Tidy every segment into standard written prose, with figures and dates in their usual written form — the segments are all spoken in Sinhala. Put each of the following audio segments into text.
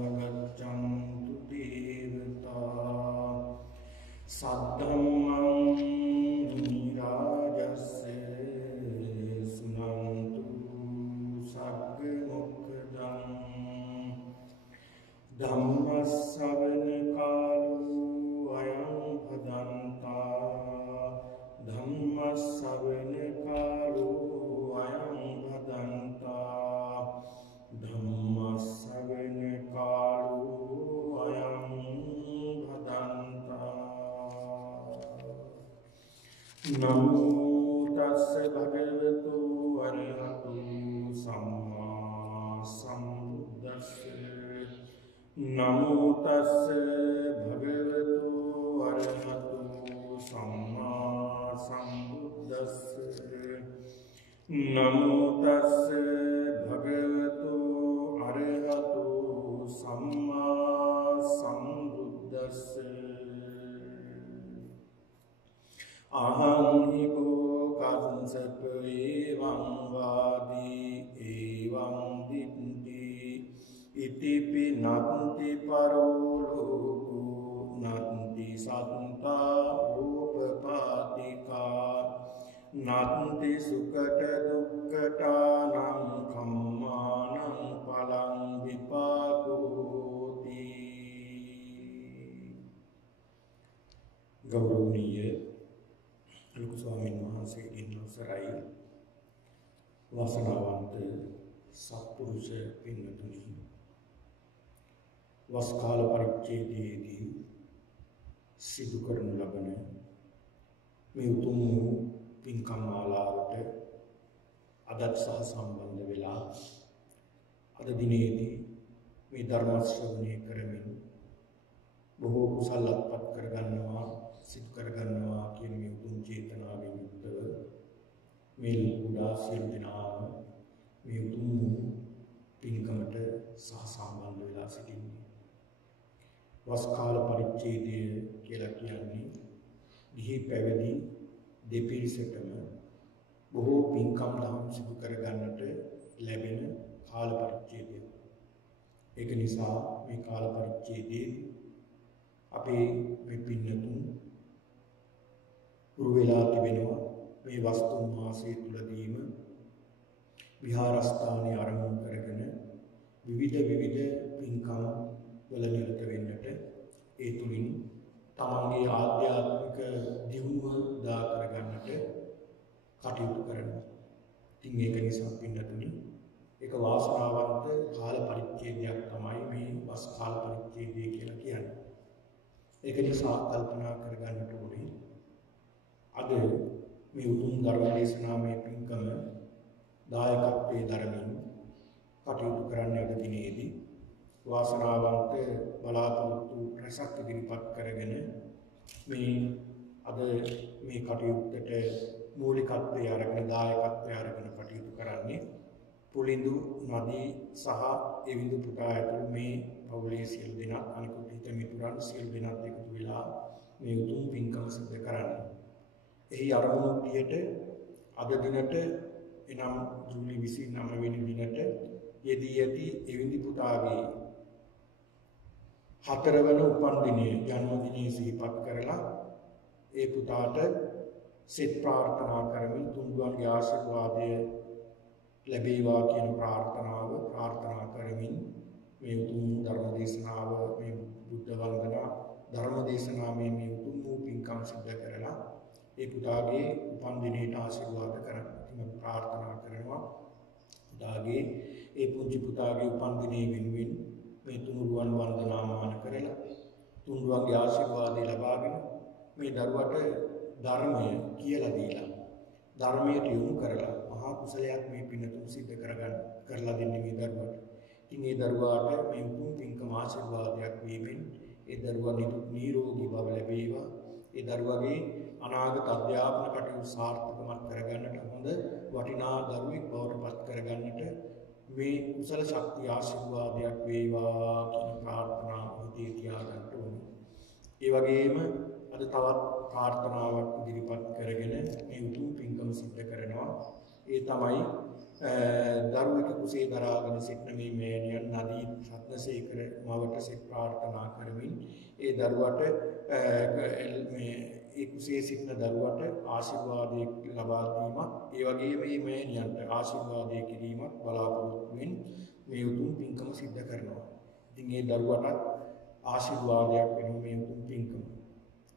गच्छन्तु देवता सद्धम्मं मुनिराजस्य सुनन्तु सग्मुखदं धम्मश्रवणकालो अयं भदन्ता धम्मश्रवणकालो अयं भदन्ता धम्मश्रवणकालो अयं भदन्ता नमो तस्य भगवतो अरहतो सम्मा सम्बुद्धस्य नमो तस्य भगवतो अरहतो सम्मा सम्बुद्धस्य नमो तस्य भगवतो अरहतो सम्मा सम्बुद्धस्य अहं हि भोकांसप एवं वादी एवं दिन्ति इतिपि नन्ति परो लोको नन्ति सन्ता रूपपातिका नन्ति सुकट दुःखटानां खम्मानं फलं विपाकोति गौरवनीय ලොකු ස්වාමීන් වහන්සේගෙන් අවසරයි වාසනාවන්ත සත්පුරුෂ පින්වතුනි වස් කාල පරිච්ඡේදයේදී සිදු කරනු ලබන මේ උතුම් පින්කම් මාලාවට අදත් සහ සම්බන්ධ වෙලා අද දිනේදී මේ ධර්ම ශ්‍රවණය කරමින් බොහෝ කුසල අත්පත් කරගන්නවා සිදු කරගන්නවා කියන මේ උතුම් චේතනාවෙන් යුක්තව මේ ලෝකුඩා සියලු දෙනාම මේ උතුම් පින්කමට සහසම්බන්ධ වෙලා සිටින්නේ. වස් කාල පරිච්ඡේදය කියලා කියන්නේ ගිහි පැවිදි දෙපිරිසටම බොහෝ පින්කම් දහම් සිදු කරගන්නට ලැබෙන කාල පරිච්ඡේදය. ඒක නිසා මේ කාල පරිච්ඡේදයේ අපේ මේ පින්නතුන් උරුවෙලා තිබෙනවා මේ වස්තුන් මාසය තුලදීම විහාරස්ථානයේ ආරම්භ කරගෙන විවිධ පින්කම් වල නිරත වෙන්නට ඒ තුලින් තමන්ගේ ආධ්‍යාත්මික දියුණුව දා කරගන්නට කටයුතු කරනවා. ඉතින් ඒක නිසා පින්නතුනි ඒක වාසනාවන්ත කාල පරිච්ඡේදයක් තමයි මේ වස් කාල පරිච්ඡේදය කියලා කියන්නේ. ඒක නිසා කල්පනා කරගන්නට ඕනේ අද මේ උතුම් ධර්ම දේශනාවේ පින්කම දායකත්වයේ ධර්මයෙන් කටයුතු කරන්න අද දිනේදී වාසනාවන්ත බලාපොරොත්තු රැසක් ඉදිරිපත් කරගෙන මේ අද මේ කටයුත්තට මූලිකත්වයේ අරගෙන දායකත්වයේ අරගෙන කටයුතු කරන්නේ පුලිඳු නදී සහ එවිඳු පුටා ඇතුළු මේ පවුලේ සියලු දෙනා අනිකුත් හිත මිතුරන් සියලු දෙනාත් එකතු වෙලා මේ උතුම් පින්කම සිදු කරන්නේ. එහි අරමුණු විදියට අද දිනට එනම් ජූලි 29 වෙනි දිනට යෙදී ඇති එවිඳු පුතාගේ 4 වන උපන්දිනයේ ජන්මදිනයේ සිහිපත් කරලා ඒ පුතාට සෙත් ප්‍රාර්ථනා කරමින් තුන්වන්ගේ ආශිර්වාදය ලැබේවා කියන ප්‍රාර්ථනා කරමින් මේ උතුම් ධර්ම දේශනාව මේ බුද්ධ වන්දනා ධර්ම දේශනාවේ මේ උතුම් වූ පින්කම් සිද්ධ කරලා ඒ පුතාගේ උපන්දිනයට ආශිර්වාද කරන්න. ඉතින් අපි ප්‍රාර්ථනා කරනවා පුතාගේ ඒ පුංචි පුතාගේ උපන්දිනයේ වෙනුවෙන් මේ තුනුරුවන් වන්දනාමාන කරලා තුනුරුවන්ගේ ආශිර්වාදය ලබාගෙන මේ දරුවට ධර්මය කියලා දීලා ධර්මයට යොමු කරලා මහා කුසලයක් මේ පින්තුන් සිද්ධ කරලා දෙන්නේ මේ දරුවට. ඉතින් ඒ දරුවාට මේ උතුම් පින්කම ආශිර්වාදයක් වීමෙන් ඒ දරුවා නිරෝගී බව ලැබේවා. ඒ දරුවාගේ අනාගත අධ්‍යාපන කටයුතු සාර්ථකමත් කරගන්නට හොඳ වටිනා දරුවෙක් බවට පත් කරගන්නට මේ කුසල ශක්තිය ආශිර්වාදයක් වේවා කියන ප්‍රාර්ථනාව හිතේ තියාගන්න ඕනේ. ඒ වගේම අද තවත් ප්‍රාර්ථනාවක් ඉදිරිපත් කරගෙන මේ උතුම් පින්කම සිද්ධ කරනවා. ඒ තමයි දරුවෙකු කුසේ දරාගෙන සිටින මේ මෑණියන් නදී රත්නසේකර මවට සිත ප්‍රාර්ථනා කරමින් ඒ දරුවට මේ ඒ කුසේ සිටින දරුවට ආශිර්වාදයක් ලබා දීමක් ඒ වගේම මේ මෑණියන්ට ආශිර්වාදයක් කිරීමක් බලාපොරොත්තු වෙමින් මේ උතුම් පින්කම සිද්ධ කරනවා. ඉතින් ඒ දරුවටත් ආශිර්වාදයක් වෙන මේ උතුම් පින්කම.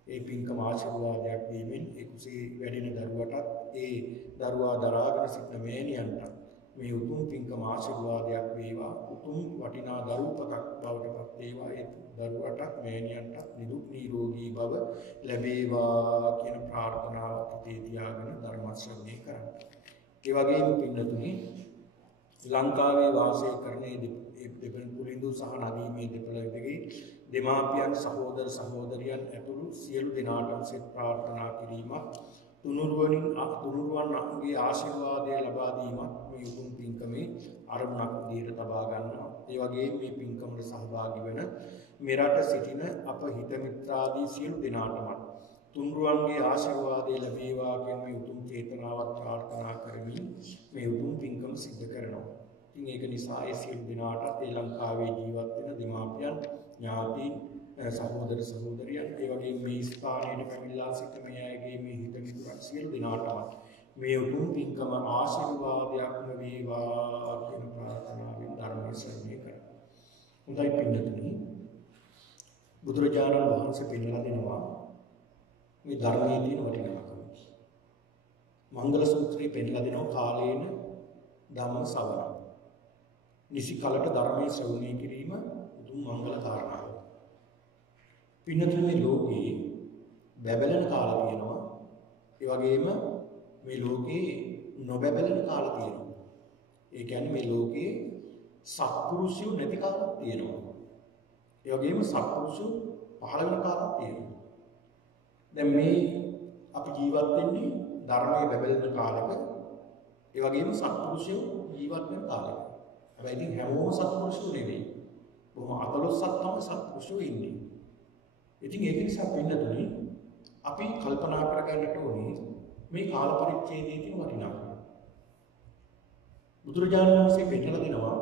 ඒ පින්කම ආශිර්වාදයක් දීමින් ඒ කුසේ වැඩෙන දරුවටත් ඒ දරුවා දරාගෙන සිටින මෑණියන්ට මේ උතුම් පින්කම ආශිර්වාදයක් වේවා. උතුම් වටිනා දරුපතක් බවට පත් වේවා. ඒ දරුවටත් මෑණියන්ටත් නිදුක් නිරෝගී භව ලැබේවා කියන ප්‍රාර්ථනාව හිතේ තියාගෙන ධර්ම ශ්‍රවණය කරන්න. ඒ වගේම පින්නතුනි ලංකාවේ වාසය කරන දෙපළ පුලින්දු සහ නදීමේ දෙපළකගේ දෙමාපියන් සහෝදර සහෝදරියන් ඇතුළු සියලු දෙනාටම සෙත් ප්‍රාර්ථනා කිරීමක් තුනුරුවන්ගේ ආශිර්වාදය ලබා දීමක් මේ උතුම් පින්කමේ අරමුණක් විදිහට තබා ගන්නවා. ඒ වගේම මේ පින්කමට සහභාගී වෙන මෙරට සිටින අප හිත මිත්‍රාදී සියලු දෙනාටම තුනුරුවන්ගේ ආශිර්වාදය ලැබේවා කියන මේ උතුම් චේතනාවත් ප්‍රාර්ථනා කරමින් මේ උතුම් පින්කම සිද්ධ කරනවා. ඉතින් ඒක නිසා ඒ සියලු දෙනාටත් ඒ ලංකාවේ ජීවත් වෙන දෙමාපියන් ඥාතීන් සහෝදර සහෝදරියන් ඒ වගේම මේ ස්ථානයේ පැමිණලා සිටින මේ අයගේ මේ හිත මිතුරන් සියලු දෙනාටම මේ උතුම් පින්කම ආශිර්වාදයක්ම වේවා කියන ප්‍රාර්ථනාවෙන් ධර්මයේ ශ්‍රවණය කරනවා. හොඳයි පින්නතුනි බුදුරජාණන් වහන්සේ පෙන්වලා දෙනවා මේ ධර්මයේ තියෙන වටිනාකම. මංගල සූත්‍රයේ පෙන්වලා දෙනවා කාලේන ධම්ම ශ්‍රවණ. නිසි කලට ධර්මයේ ශ්‍රවණය කිරීම උතුම් මංගල කාරණාවක්. පින්නතුනි මේ ලෝකේ බැබලෙන කාල තියෙනවා. ඒ වගේම මේ ලෝකේ නොබැබලෙන කාල තියෙනවා. ඒ කියන්නේ මේ ලෝකේ සත්පුරුෂයෝ නැති කාලයක් තියෙනවා. ඒ වගේම සත්පුරුෂයෝ පහළ වෙන කාලයක් තියෙනවා. දැන් මේ අපි ජීවත් වෙන්නේ ධර්මයේ බැබලෙන කාලයක. ඒ වගේම සත්පුරුෂයෝ ජීවත් වෙන කාලයක. හැබැයි ඉතින් හැමෝම සත්පුරුෂයෝ නෙවෙයි. බොහොම අතලොස්සක් තමයි සත්පුරුෂයෝ ඉන්නේ. ඉතින් ඒක නිසා පින්නතුනි අපි කල්පනා කරගන්නට ඕනේ මේ කාල පරිච්ඡේදයේ තියෙන වටිනාකම. බුදුරජාණන් වහන්සේ පෙන්නලා දෙනවා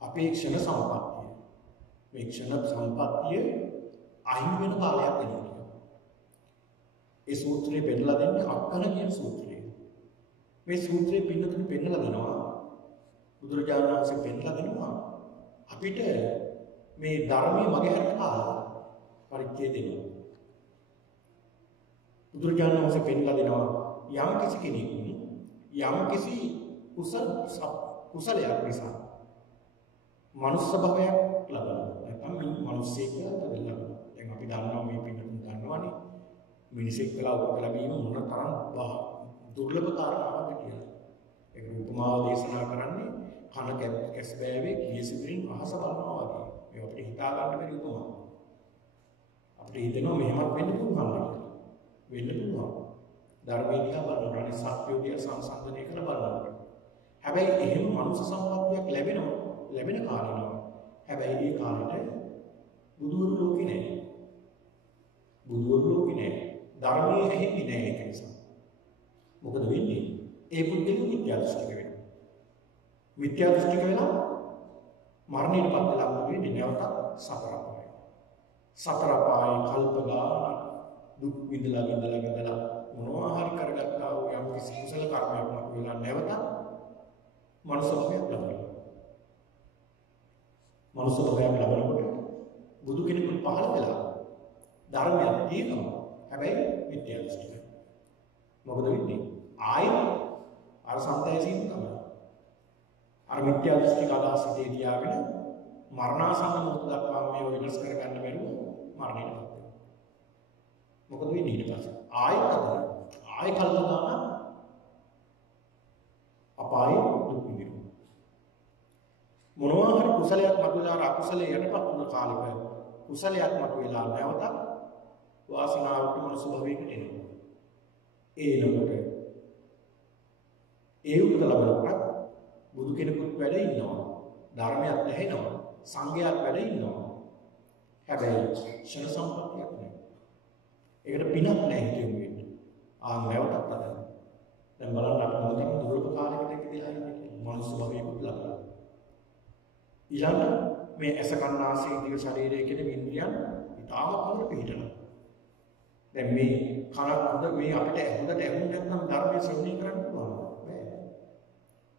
අපේ ක්ෂණ සම්පත්තිය. මේ ක්ෂණ සම්පත්තිය අහිමි වෙන කාලයක් වෙනවා. ඒ සූත්‍රයේ පෙන්නලා දෙන්නේ අක්කන කියන සූත්‍රය. මේ සූත්‍රයේ පින්නතුනි පෙන්නලා දෙනවා බුදුරජාණන් වහන්සේ පෙන්නලා දෙනවා අපිට මේ ධර්මයේ මගහැරෙන කාලය පරිච්ඡේදෙනවා. බුදුරජාණන් වහන්සේ පෙන්ලා දෙනවා යම් කිසි කෙනෙක් යම් කිසි කුසලයක් නිසා මනුස්ස භවයක් ලබනවා. නැත්නම් මිනිස්සෙක් ලබනවා. දැන් අපි දන්නවා මේ පිටුතුන් දන්නවනේ මිනිසෙක් කියලා උපත ලැබීම මොන තරම් දුර්ලභ කාරණාවක්ද කියලා. ඒක උපමාව දේශනා කරන්නේ කන කැස් බෑවේ කියසිතින් අහස බලනවා වගේ. මේ අපිට හිතා ගන්න බැරි උපමාවක්. අපිට හිතෙනවා මෙහෙමත් වෙන්න පුළුවන් කියලා. වෙන්න පුළුවන්. ධර්මයේ දිහා බලනකොට අනිත් සත්‍යය දිහා සංසන්දනය කරලා බලනකොට. හැබැයි එහෙම මනුෂ්‍ය සම්පත්තියක් ලැබෙන කාලෙනවා. හැබැයි ඒ කාලෙට බුදුවරු ලෝකේ නැහැ. බුදුවරු ලෝකේ නැහැ. ධර්මයේ ඇහෙන්නේ නැහැ ඒක නිසා. මොකද වෙන්නේ? ඒ බුද්ධික මිත්‍යා දෘෂ්ටික වෙනවා. මිත්‍යා දෘෂ්ටික වෙලා මරණයටපත් වෙලා වෙන්නේ නැවත සතර පාය. සතර පාය කල්ප ගාන දුක් විඳලා මොනවා හරි කරගත්තා වූ යම් කිසි කුසල කර්මයක් වෙලා නැවත මනුෂ්‍ය භවයක් ලබනවා. මනුෂ්‍ය භවයක් ලබනකොට බුදු කෙනෙකුට පහළ වෙලා ධර්මයක් තියෙනවා. හැබැයි මිත්‍යා දෘෂ්ටික. මොකද වෙන්නේ? ආයෙත් අර සත්‍යයෙන් තමයි. අර මිත්‍යා දෘෂ්ටික අදහස් හිතේ තියාගෙන මරණාසන්න මොහොත දක්වා මේව විනාශ කරගන්න බැරුව මරණයටපත් වෙනවා. මොකද වෙන්නේ ඊට පස්සේ? ආයෙ කල්පනා අපායෙ දුක් විඳිනවා. මොනවා හරි කුසලයක් මතුවලා අකුසලයේ යටපත් වුණ කාලෙක කුසලයක් මතුවලා නැවත වාසනාවට මනුස්ස භවයකට එනවා. ඒනකොට ඒ උපත ලැබනකොට බුදු කෙනෙකුත් වැඩ ඉන්නවා. ධර්මයක් ඇහෙනවා. සංඝයාත් වැඩ ඉන්නවා. හැබැයි ක්ෂණ සම්පත්තියක් නැහැ. ඒකට පිනක් නැහැ කියමු වෙන්නේ. නැවතත් අදන්න. දැන් බලන්න අපි මොනතරම් දුර්ලභ කාලයකට ගියා ඉන්නේ. මනුස්ස භවයකට ලබලා. ඊළඟ මේ ඇස කන නාසය දිව ශරීරය කියන ඉන්ද්‍රියන් ඉතාමත් හොඳට පිළිටනවා. දැන් මේ කන හොඳ මේ අපිට හොඳට ඇහුම් නැත්නම් ධර්මයේ ශ්‍රවණය කරන්න පුළුවන්. බෑ.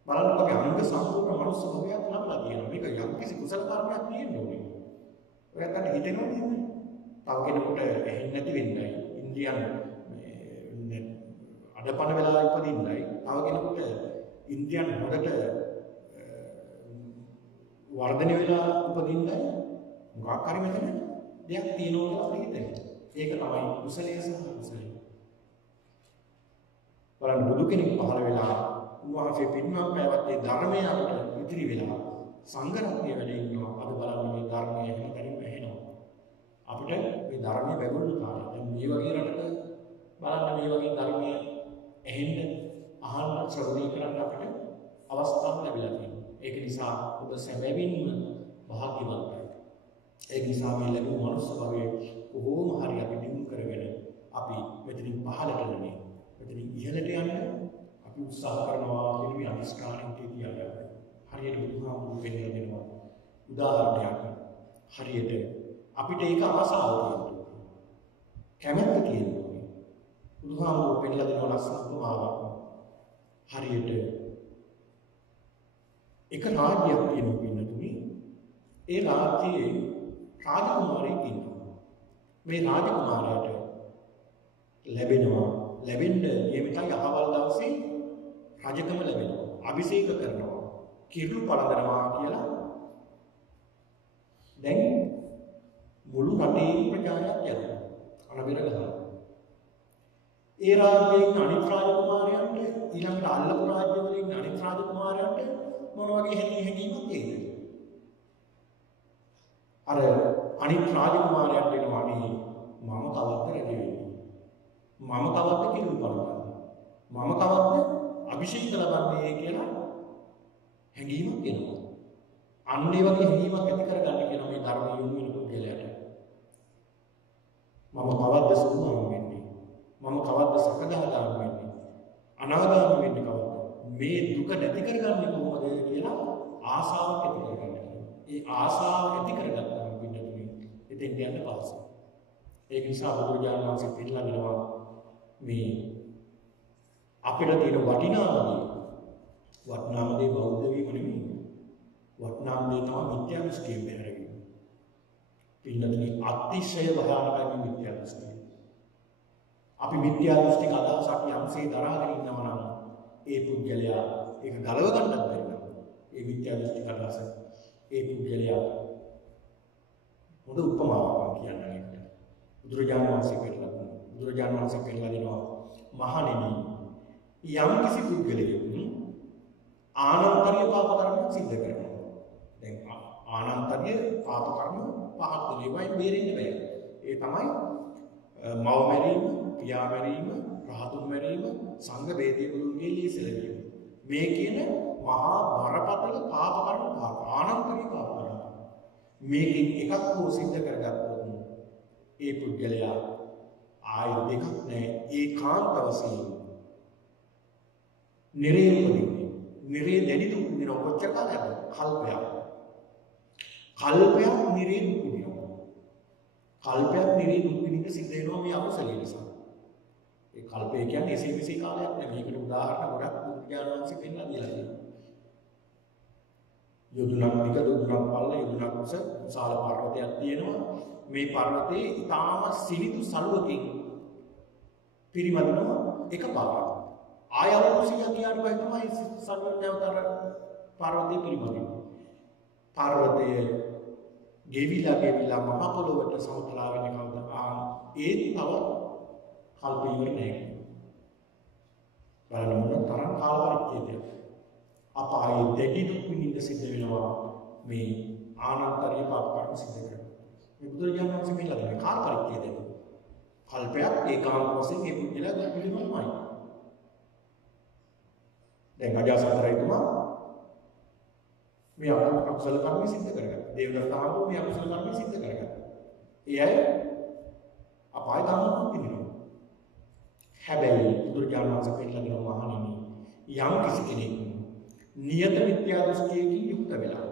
බලන්න අපි අංග සම්පූර්ණ මනුස්ස භවයක් ලබලා තියෙනවා. මේක යම්කිසි කුසල කර්මයක් තියෙන්න ඕනේ. ඔයගොල්ලන්ට හිතෙනවද එහෙම? තව කෙනෙකුට ඇහෙන්නේ නැති වෙන්නයි. ඉන්ද්‍රියන් මේ අඩපණ වෙලා ඉපදින්නයි. තව කෙනෙකුට ඉන්ද්‍රියන් හොඳට වර්ධනය වෙලා උපදින්නයි. මොකක් හරි මෙතන දෙයක් තියෙනවා කියලා අපිට හිතෙනවා. ඒක තමයි කුසලයේ සහ කුසලයේ. බලන්න බුදු කෙනෙක් පහළ වෙලා උන්වහන්සේ පින්වත් පැවැත්තේ ධර්මය අපිට ඉදිරි වෙලා සංඝ රත්නය වැඩ ඉන්නවා. අද බලන්න මේ ධර්මයේ හැමතැනම ඇහෙනවා. අපිට මේ ධර්මයේ වැගුරුණු කාලේ දැන් මේ වගේ රටක බලන්න මේ වගේ ධර්මයේ ඇහෙන්න අහන්න ශ්‍රවණය කරන්න අපිට අවස්ථාවක් ලැබිලා තියෙනවා. ඒක නිසා ඔබ සැබවින්ම භාග්‍යවන්තයි. ඒක නිසා මේ ලැබුණු මනුස්ස භවයේ කොහොම හරි අපි දිනු කරගෙන අපි මෙතනින් පහළට නෙමෙයි මෙතනින් ඉහළට යන්න අපි උත්සාහ කරනවා කියන මේ අනිස්කාරයෙන් තියලා හරියට බුදුහාමුදුරු වෙන්නේ දෙනවා. උදාහරණයක් හරියට අපිට ඒක ආසාව තියෙනවා. කැමැත්ත තියෙනවා. බුදුහාමුදුරු පෙන්නලා දෙන ලස්සන උපමාවක්. හරියට එක රාජ්‍යයක් තියෙනවා පින්නතුනි. ඒ රාජ්‍යයේ රාජකුමාරයෙක් ඉන්නවා. මේ රාජකුමාරයාට ලැබෙන්න නියමිතයි අහවල් දවසේ රජකම ලැබෙනවා. අභිෂේක කරනවා. කිරුළු පළඳනවා කියලා. දැන් මුළු රටේ ප්‍රජායක් යනවා. අනබිර ගහනවා. ඒ රාජ්‍යයෙන් අනිත් රාජකුමාරයන්ට ඊළඟට අල්ලපු රාජ්‍ය වලින් අනිත් රාජකුමාරයන්ට මොන වගේ හැඟීමක් තියෙනවද? අර අනිත් රාජකුමාරයන්ට එනවා මේ මම තවත් රජ වෙන්නේ. මම තවත් කිරුළු පළඳනවා. මම තවත් අභිෂේක ලබන්නේ කියලා හැඟීමක් එනවා. අන්න ඒ වගේ හැඟීමක් ඇති කරගන්න කියන මේ ධර්මයේ යොමු වෙන පුද්ගලයාට මම කවද්ද සෝවාන් වෙන්නේ? මම කවද්ද සකදාගාමී වෙන්නේ? අනාගාමී වෙන්නේ කවද්ද? මේ දුක නැති කරගන්නේ කොහොමද කියලා ආසාවක් ඇති කරගන්න. ඒ ආසාව ඇති කරගත්තාම පින්නතුනි එතෙන් යන්න පාසයි. ඒක නිසා බුදුරජාණන් වහන්සේ පිළිලා දෙනවා මේ අපිට තියෙන වටිනාම දේ බෞද්ධ වීම නෙමෙයි. වටිනාම දේ තමයි මිත්‍යා දෘෂ්ටියෙන් බැහැරවීම. පින්නතුනි අතිශය භයානකයි මිත්‍යා දෘෂ්ටිය. අපි මිත්‍යා දෘෂ්ටික අදහසක් යම්සේ දරාගෙන ඉන්නවා නම් ඒ පුද්ගලයා ඒක ගලව ගන්නත් බැරි නම් ඒ මිත්‍යා දෘෂ්ටික අදහස ඒ පුද්ගලයා හොඳ උපමාවක් කියන්නේ ඒකට. බුදුරජාණන් වහන්සේ පෙන්නලා දුන්නා. බුදුරජාණන් වහන්සේ පෙන්නලා දෙනවා මහණෙනි යම් කිසි පුද්ගලයෙක් ආනන්තරීය පාප කර්මයක් සිද්ධ කරනවා. දැන් ආනන්තරීය පාප කර්ම පහක් දෙවයින් බේරෙන්න බෑ. ඒ තමයි මව මැරීම, පියා මැරීම, රහතුන් මැරීම, සංඝ වේදී බුදුන්ගේ ලීසලවීම. මේ කියන මහා බරපතල පාප කර්ම පහක් ආනන්තරීය පාප කර්ම. මේකෙන් එකක් හෝ සිද්ධ කරගත්තොත් ඒ පුද්ගලයා ආය දෙකක් නෑ ඒකාන්ත වශයෙන් නිරේ උපදින්නේ. නිරේ දැඩි දුක් විඳින කොච්චර කාලයක්ද? කල්පයක්. කල්පයක් නිරේ දුක් විඳිනවා. කල්පයක් නිරේ දුක් විඳින්න සිද්ධ වෙනවා මේ අකුසලයේ නිසා. ඒ කල්පය කියන්නේ එසේ මෙසේ කාලයක් නෙමෙයි. මේකට උදාහරණ ගොඩක් බුදුරජාණන් වහන්සේ පෙන්නලා දීලා තියෙනවා. යොදුනක් දිග යොදුනක් පල්ල යොදුනක් උස විශාල පර්වතයක් තියෙනවා. මේ පර්වතයේ ඊටාම සිනිඳු සලුවකින් පිරිමදිනවා එකපාරට. ආයවරුසිය කියන වගේ තමයි සම්මතවතර පර්වතයේ පිරිමදිනවා. පර්වතයේ ගෙවිලා මහ පොළොවට සමතලා වෙන කවුද? ඒ තව කල්ප ඉවර නෑ. බලන්න මොන තරම් කාල පරිච්ඡේදයක්. අපායේ දෙවි දුක් විඳින්න සිද්ධ වෙනවා මේ ආනන්තරීය පාප කර්ම සිද්ධ කරනවා. මේ බුදුරජාණන් වහන්සේ මෙන්න දෙන කාල පරිච්ඡේදයක්. කල්පයක් ඒකාන්ත වශයෙන් මේ පුද්ගලයා දුක් විඳිනවාමයි. දැන් අජාසත් රජතුමා මේ අකුසල කර්ම සිද්ධ කරගත්තා. දේවදත්තාව මේ අකුසල කර්ම සිද්ධ කරගත්තා. ඒ අය අපාය ගමන පිළිනවා. හැබැයි බුදුරජාණන් වහන්සේ පෙන්නලා දෙනවා මහණෙනි යම් කිසි කෙනෙක් නියත මිත්‍යා දෘෂ්ටියකින් යුක්ත වෙලා.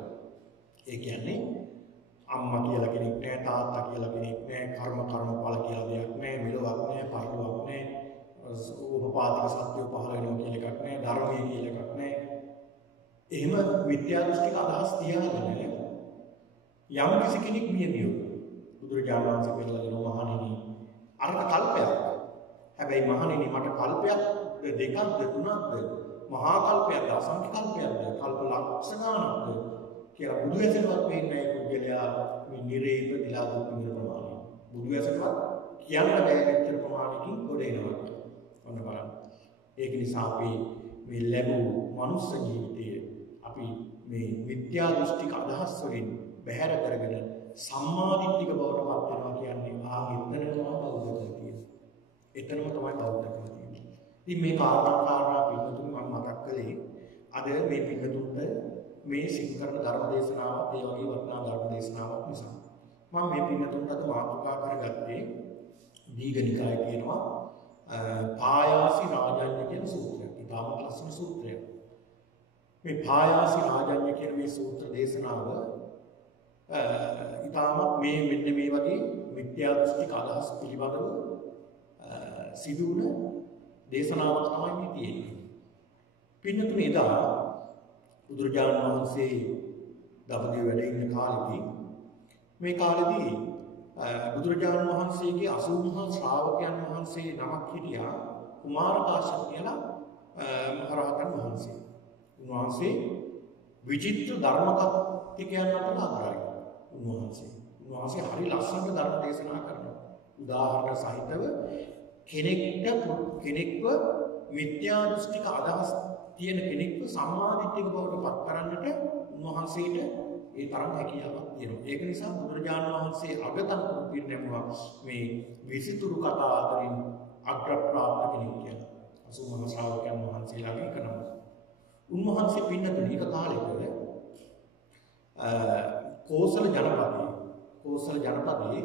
ඒ කියන්නේ අම්මා කියලා කෙනෙක් නැහැ, තාත්තා කියලා කෙනෙක් නැහැ, කර්මඵල කියලා දෙයක් නැහැ, මෙලොවක් නැහැ, පරලොවක් නැහැ, උපපාතික සත්‍යය පහළ වෙනවා කියලා එකක් නැහැ, ධර්මයේ කියලා එකක් නැහැ. එහෙම මිත්‍යා දෘෂ්ටික අදහස් තියාගෙන යම් කිසි කෙනෙක් මිය ගියොත් බුදුරජාණන් වහන්සේ පෙන්නලා දෙනවා මහණෙනි අරක කල්පයක්. හැබැයි මහණෙනි මට කල්පයක් දෙකක්ද තුනක්ද මහා කල්පයක්ද අසංඛ්‍ය කල්පයක්ද කල්ප ලක්ෂ ගණනක්ද කියලා බුදු ඇසටවත් පේන්නේ නැහැ පුද්ගලයා මේ නිරේ ඉපදිලා දුක් විඳින ප්‍රමාණය. බුදු ඇසටවත් කියන්න බැහැ මෙච්චර ප්‍රමාණයකින් ගොඩ එනවා. ඔන්න බලන්න. ඒක නිසා අපි මේ ලැබූ මනුස්ස ජීවිතය අපි මේ මිත්‍යා දෘෂ්ටික අදහස් වලින් බැහැර කරගෙන සම්මාදිට්ඨික බවට පත් වෙනවා කියන්නේ එතනම බෞද්ධකම තියෙනවා. එතනම තමයි බෞද්ධකම තියෙන්නේ. ඉතින් මේ කාරණා පින්නතුන් මම මතක් කළේ අද මේ පින්නතුන්ට මේ සිංකරණ ධර්ම දේශනාවක් ඒ වගේ වටිනා ධර්ම දේශනාවක් නිසා මම මේ පින්නතුන්ට අද මාතෘකා කරගත්තේ දීඝනිකාය කියනවා පායාසි රාජඤ්ඤ කියන සූත්‍රය. ඉතාමත් ලස්සන සූත්‍රයක්. මේ පායාසි රාජඤ්ඤ කියන මේ සූත්‍ර දේශනාව ඉතාමත් මේ මෙන්න මේ වගේ මිත්‍යා දෘෂ්ටික අදහස් පිළිබඳව සිදුවන දේශනාවක් තමයි මේ තියෙන්නේ. පින්නතුනේ එදා බුදුරජාණන් වහන්සේ දඹදිව වැඩ ඉන්න කාලෙදී මේ කාලෙදී බුදුරජාණන් වහන්සේගේ 80 මහා ශ්‍රාවකයන් වහන්සේ නමක් හිටියා කුමාරකාශ්‍යප කියලා මහරහතන් වහන්සේ. උන්වහන්සේ විචිත්‍ර ධර්ම කතිකයන් අතර අග්‍රයි. උන්වහන්සේ හරි ලස්සන ධර්ම දේශනා කරනවා. උදාහරණ සහිතව කෙනෙක්ව මිත්‍යා දෘෂ්ටික අදහස් තියෙන කෙනෙක්ව සම්මාදිට්ඨික බවට පත් කරන්නට උන්වහන්සේට ඒ තරම් හැකියාවක් තියෙනවා. ඒක නිසා බුදුරජාණන් වහන්සේ අගතන්තුරු පිරිනැමුවා මේ විසිතුරු කතා අතරින් අග්‍රප්‍රාප්ත කෙනෙක් කියලා. 80 මහා ශ්‍රාවකයන් වහන්සේලාගේ එක නම. උන්වහන්සේ පින්නතුණි එක කාලෙක කෝසල ජනපදයේ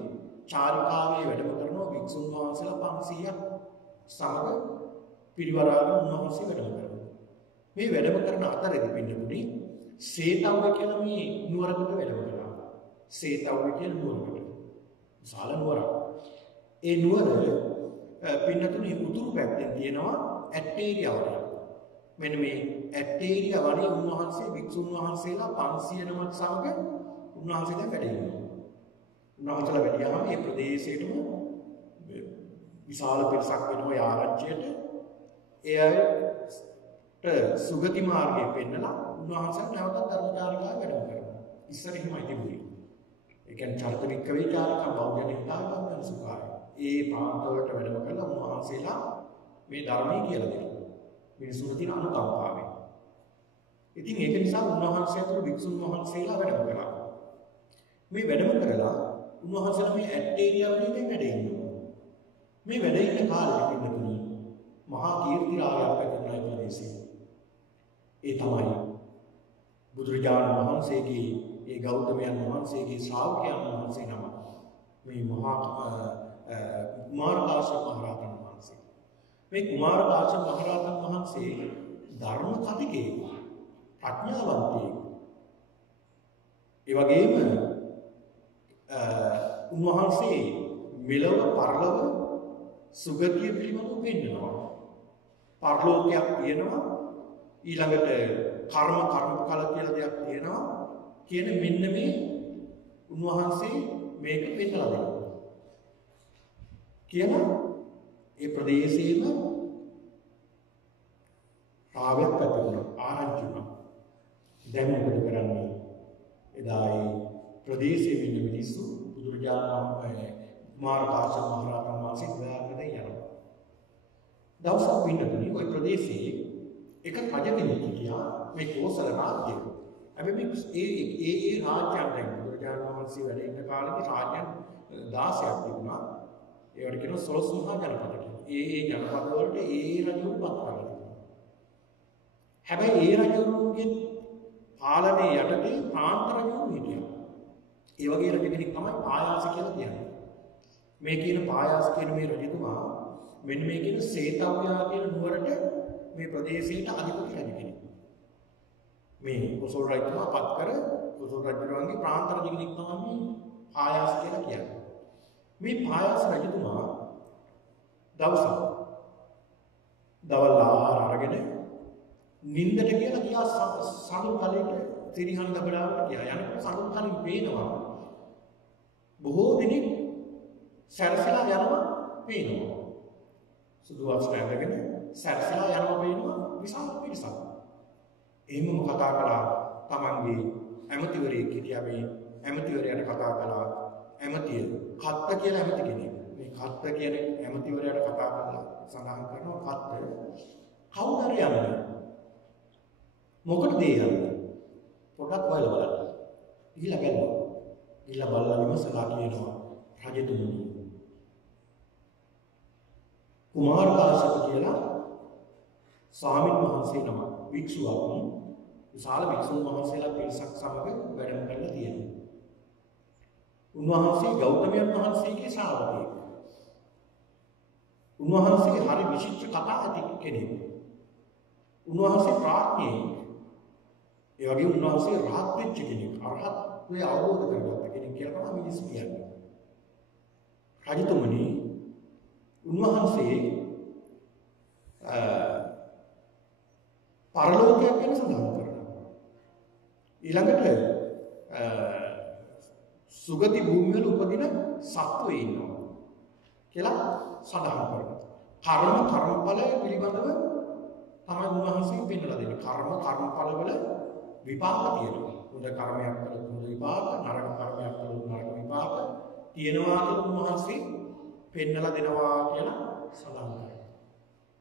චාරිකාවේ වැඩම කරන භික්ෂුන් වහන්සේලා 500ක් සමග පිරිවරාගෙන උන්වහන්සේ වැඩම කරනවා. මේ වැඩම කරන අතරේදී පින්නතුණි සේතව්ව කියලා මේ නුවරකට වැඩම කරනවා. සේතව්ව කියන නුවරකට. විශාල නුවරක්. ඒ නුවර පින්නතුණි උතුරු පැත්තෙන් තියෙනවා ඇටේරියා වනය. මෙන්න මේ ඇටේරියා වනයේ උන්වහන්සේ භික්ෂුන් වහන්සේලා 500 නමක් සමග උන්වහන්සේ දැන් වැඩ ඉන්නවා. උන්වහන්සේලා වැඩියාම මේ ප්‍රදේශයේම විශාල පිරිසක් වෙනවා ආරංචියට. ඒ අයට සුගති මාර්ගය පෙන්නලා උන්වහන්සේට නැවතත් ධර්මචාරිකාව වැඩම කරනවා. ඉස්සර එහෙමයි තිබුණේ. ඒ කියන්නේ චරිත වික්‍රේ චාරිකා බෞද්ධ හිතාගන්න සුඛාය. ඒ පාන්තවලට වැඩම කරලා උන්වහන්සේලා මේ ධර්මයේ කියලා දෙනවා. මිනිසුන්ට තියෙන අනුකම්පාවෙන්. ඉතින් ඒක නිසා උන්වහන්සේ අතර භික්ෂුන් වහන්සේලා වැඩම කරා. මේ වැඩම කරලා උන්වහන්සේලා මේ ඇටේරියා වලින් වැඩ ඉන්නවා. මේ වැඩ ඉන්න කාලෙක පින්නතුනි මහා කීර්ති රාජයක් පැතිරුණා ප්‍රදේශයේ. ඒ තමයි බුදුරජාණන් වහන්සේගේ ඒ ගෞතමයන් වහන්සේගේ ශ්‍රාවකයන් වහන්සේ නම මේ මහා කුමාරකාශ්‍යප මහරහතන් වහන්සේ. මේ කුමාරකාශ්‍යප මහරහතන් වහන්සේ ධර්ම කතිකේ ප්‍රඥාවන්තයෙක්. ඒ වගේම උන්වහන්සේ මෙලොව පරලොව සුගතිය පිළිබඳව පෙන්නනවා. පරලෝකයක් තියෙනවා ඊළඟට කර්මඵල කියලා දෙයක් තියෙනවා කියන මෙන්න මේ උන්වහන්සේ මේක පෙන්නලා දෙනවා. කියලා ඒ ප්‍රදේශයේම ආවයක් පැතුණා ආරංචි වුණා. දැන් මොකද කරන්නේ? එදායි ප්‍රදේශයේ ඉන්න මිනිස්සු බුදුරජාණන් කුමාරකාශ්‍යප මහරහතන් වහන්සේ හොයාගෙන යනවා. දවසක් පින්නතුනි ওই ප්‍රදේශයේ එක රජ කෙනෙක් හිටියා මේ කෝසල රාජ්‍යය. හැබැයි ඒ රාජ්‍යයන් බුදුරජාණන් වහන්සේ වැඩ ඉන්න කාලේ රාජ්‍යයන් 16ක් තිබුණා. ඒවට කියනවා 12 මහා ජනපද කියලා. ඒ ජනපද වලට ඒ රජුන් පත් කරලා තිබුණා. හැබැයි ඒ රජුන්ගේ පාලනයේ යටතේ ප්‍රාන්ත රජුන් හිටියා. ඒ වගේ රජ කෙනෙක් තමයි පායාස කියලා කියන්නේ. මේ කියන පායාස කියන මේ රජතුමා මෙන්න මේ කියන සේතව්‍යා කියන නුවරට මේ ප්‍රදේශයට අධිපති රජ කෙනෙක්. මේ කොසල් රජතුමා පත් කර කොසල් රජුගේ ප්‍රාන්ත රජ කෙනෙක් තමයි පායාස කියලා කියන්නේ. මේ පායාස රජතුමා දවසක් දවල් ආහාර අරගෙන නිින්දට කියලා ගියා සඳුන් කලයට තිරිහන් ගබඩාවට ගියා. යනකොට සඳුන් කලින් පේනවා බොහෝ දෙනෙක් සැරසලා යනවා පේනවා. සුදු වස්ත්‍ර ඇඳගෙන සැරසලා යනවා පේනවා විශාල පිරිසක්. එහෙමම කතා කළා තමන්ගේ ඇමතිවරයෙක් හිටියා. මේ ඇමතිවරයාට කතා කළා. ඇමතිය කත්ත කියලා ඇමති කෙනෙක්. මේ කත්ත කියන ඇමතිවරයාට කතා කරලා සඳහන් කරනවා කත්ත කවුද යන්නේ? මොකටද යන්නේ? පොඩක් හොයලා බලන්න. ගිහිල්ලා බලනවා. ගිහිල්ලා බලලා විමසලා කියනවා රජතුමනි කුමාර කාශ්‍යප කියලා ස්වාමීන් වහන්සේ නම වික්ෂුවක් විශාල වික්ෂුන් වහන්සේලා පිරිසක් සමග වැඩම කරලා තියෙනවා. උන්වහන්සේ ගෞතමයන් වහන්සේගේ ශ්‍රාවකයෙක්. උන්වහන්සේ හරි විශිෂ්ට කතා ඇති කෙනෙක්. උන්වහන්සේ ප්‍රඥෙක්. ඒ වගේම උන්වහන්සේ රහත් වෙච්ච කෙනෙක්. අරහත්ත්වය අවබෝධ කරගත්ත කෙනෙක් කියලා තමයි මිනිස්සු කියන්නේ. රජතුමනි උන්වහන්සේ පරලෝකයක් ගැන සඳහන් කරනවා. ඊළඟට සුගති භූමිය වල උපදින සත්වෝ ඉන්නවා කියලා සඳහන් කරනවා. කර්මඵල පිළිබඳව තමයි උන්වහන්සේ පෙන්නලා දෙන්නේ. කර්මඵල වල විපාක තියෙනවා. හොඳ කර්මයක් කළොත් හොඳ විපාක, නරක කර්මයක් කළොත් නරක විපාක තියෙනවා කියලා උන්වහන්සේ පෙන්නලා දෙනවා කියලා සඳහන් කරනවා.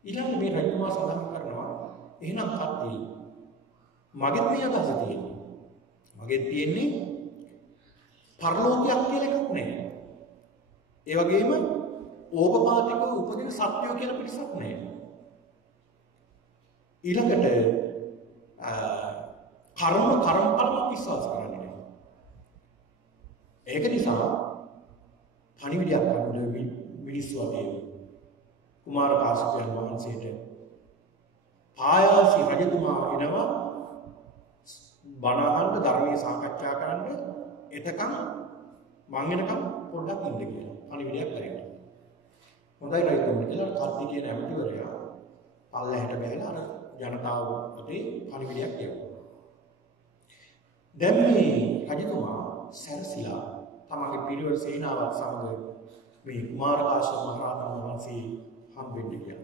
ඊළඟ මේ රජතුමා සඳහන් කරනවා එහෙනම් කද්දී මගෙත් මේ අදහස තියෙන්නේ. මගෙත් තියෙන්නේ පරලෝකයක් කියලා එකක් නැහැ. ඒ වගේම ඕපපාතිකව උපදින සත්‍යය කියලා පිටසක් නැහැ. ඊළඟට කර්මඵල විශ්වාස කරන්නේ නැහැ. ඒක නිසා පණිවිඩයක් ගන්න මිනිස්සු වගේ කුමාර කාශ්‍යපයන් වහන්සේට පායාසි රජතුමා එනවා බණ අහන්න ධර්මයේ සාකච්ඡා කරන්න එතකන් මං එනකම් පොඩ්ඩක් ඉන්න කියලා පණිවිඩයක් කරගෙන. හොඳයි රජතුමනි කියලා කද්දි කියන ඇමතිවරයා පල්ලෙහාට බැහැලා අර ජනතාව අතේ පණිවිඩයක් කියනවා. දැන් මේ රජතුමා සැරසිලා තමගේ පිරිවර සේනාවත් සමග මේ කුමාර කාශ්‍යප මහ රහතන් වහන්සේ හම්බෙන්න ගියා.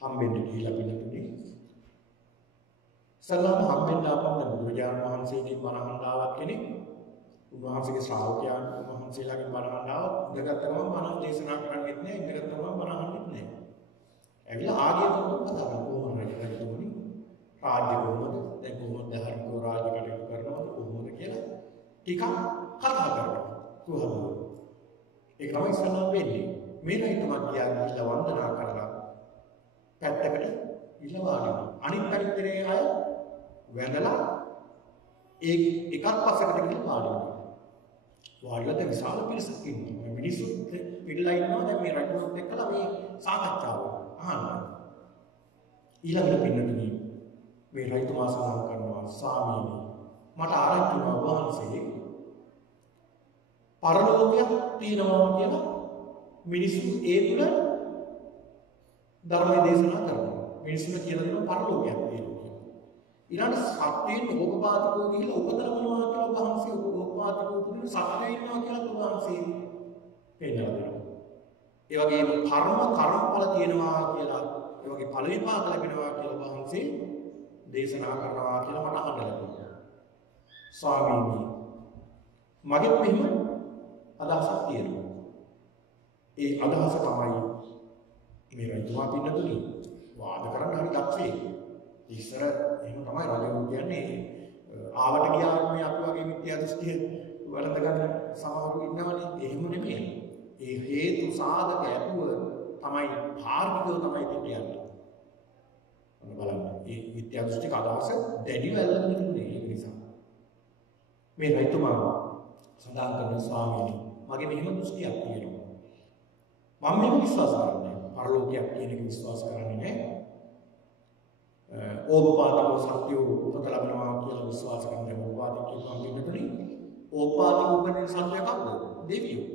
හම්බෙන්න ගිහිලා පිළිතුරේ සල්ලාම හම්බෙන්න ආපන්න බුදුරජාණන් වහන්සේගෙන් බණ අහන්න ආවත් කෙනෙක් උන්වහන්සේගේ ශ්‍රාවකයන් වහන්සේලාගෙන් බණ අහන්න ආවත් ඉඳගත්තුම බණ දේශනා කරන්නේත් නැහැ ඉඳගත්තුම බණ අහන්නෙත් නැහැ. ඇවිල්ලා ආගිය දුන්නොත් කතා කරනවා කොහොමද රජතුමනි රාජ්‍ය කොහොමද දැන් කොහොමද ධර්මෝ රාජ්‍ය කටයුතු කරනවද කොහොමද කියලා ටිකක් කතා කරනවා කොහොමද ඒක තමයි ඉස්සල්ලාම වෙන්නේ. මේ රජතුමා ගිහිල්ලා වන්දනා කරලා පැත්තකට ඉල්ල වාඩි වුණා. අනිත් පැත්තේ අය වැඳලා ඒ එකක් පස්සකට ගිහින් වාඩි වුණා. වාඩිලා විශාල පිරිසක් ඉන්නවා. මිනිස්සු පිටලා ඉන්නවා දැන් මේ රජුත් එක්කලා මේ සාකච්ඡාව අහන්න. ඊළඟට පින්නතුනි මේ රජතුමා සඳහන් කරනවා ස්වාමීනි මට ආරංචි වුණා වහන්සේ පරලෝකයක් තියෙනවා කියලා මිනිස්සු ඒ තුල ධර්ම දේශනා කරනවා. මිනිස්සුන්ට කියලා දෙනවා පරලෝකයක් තියෙනවා. ඊළඟ සත්‍යයෙන් ඕපපාතිකව ගිහිල්ලා උපතන මොනවා කියලා වහන්සේ ඕපපාතිකව උපදින සත්‍යය ඉන්නවා කියලා වහන්සේ පෙන්නලා දෙනවා. ඒ වගේම කර්මඵල තියෙනවා කියලා ඒ වගේ ඵල විපාක ලැබෙනවා කියලා වහන්සේ දේශනා කරනවා කියලා මට අහන්න ලැබුණා. ස්වාමීනි මගෙත් මෙහෙම අදහසක් තියෙනවා. ඒ අදහස තමයි මේ රජතුමා පින්නතුනි වාද කරන්න හරි දක්ෂයෙක්. ඉස්සර එහෙම තමයි රජවරු කියන්නේ ආවට ගියාම මේ අපි වගේ මිත්‍යා දෘෂ්ටිය වළඳ ගන්න සමහරව ඉන්නවනේ. එහෙම නෙමෙයි. ඒ හේතු සාධක ඇතුව තමයි ධාර්මිකව තමයි කියන්නේ. අන්න බලන්න. මේ මිත්‍යා දෘෂ්ටික අදහස දැඩිව ඇල්ලගෙන තිබුණේ ඒක නිසා. මේ රජතුමා සඳහන් කරන ස්වාමීනි මගේ මෙහෙම දෘෂ්ටියක් තියෙනවා. මම මේක විශ්වාස කරන්නේ පරලෝකයක් කියන එක විශ්වාස කරන්නේ නැහැ. ඕපපාතික සත්‍ය උපත ලබනවා කියලා විශ්වාස කරන ඕපපාතික කියනවා මෙතනදී ඕපපාතික උපදින සත්‍ය කවුද? දෙවියෝ.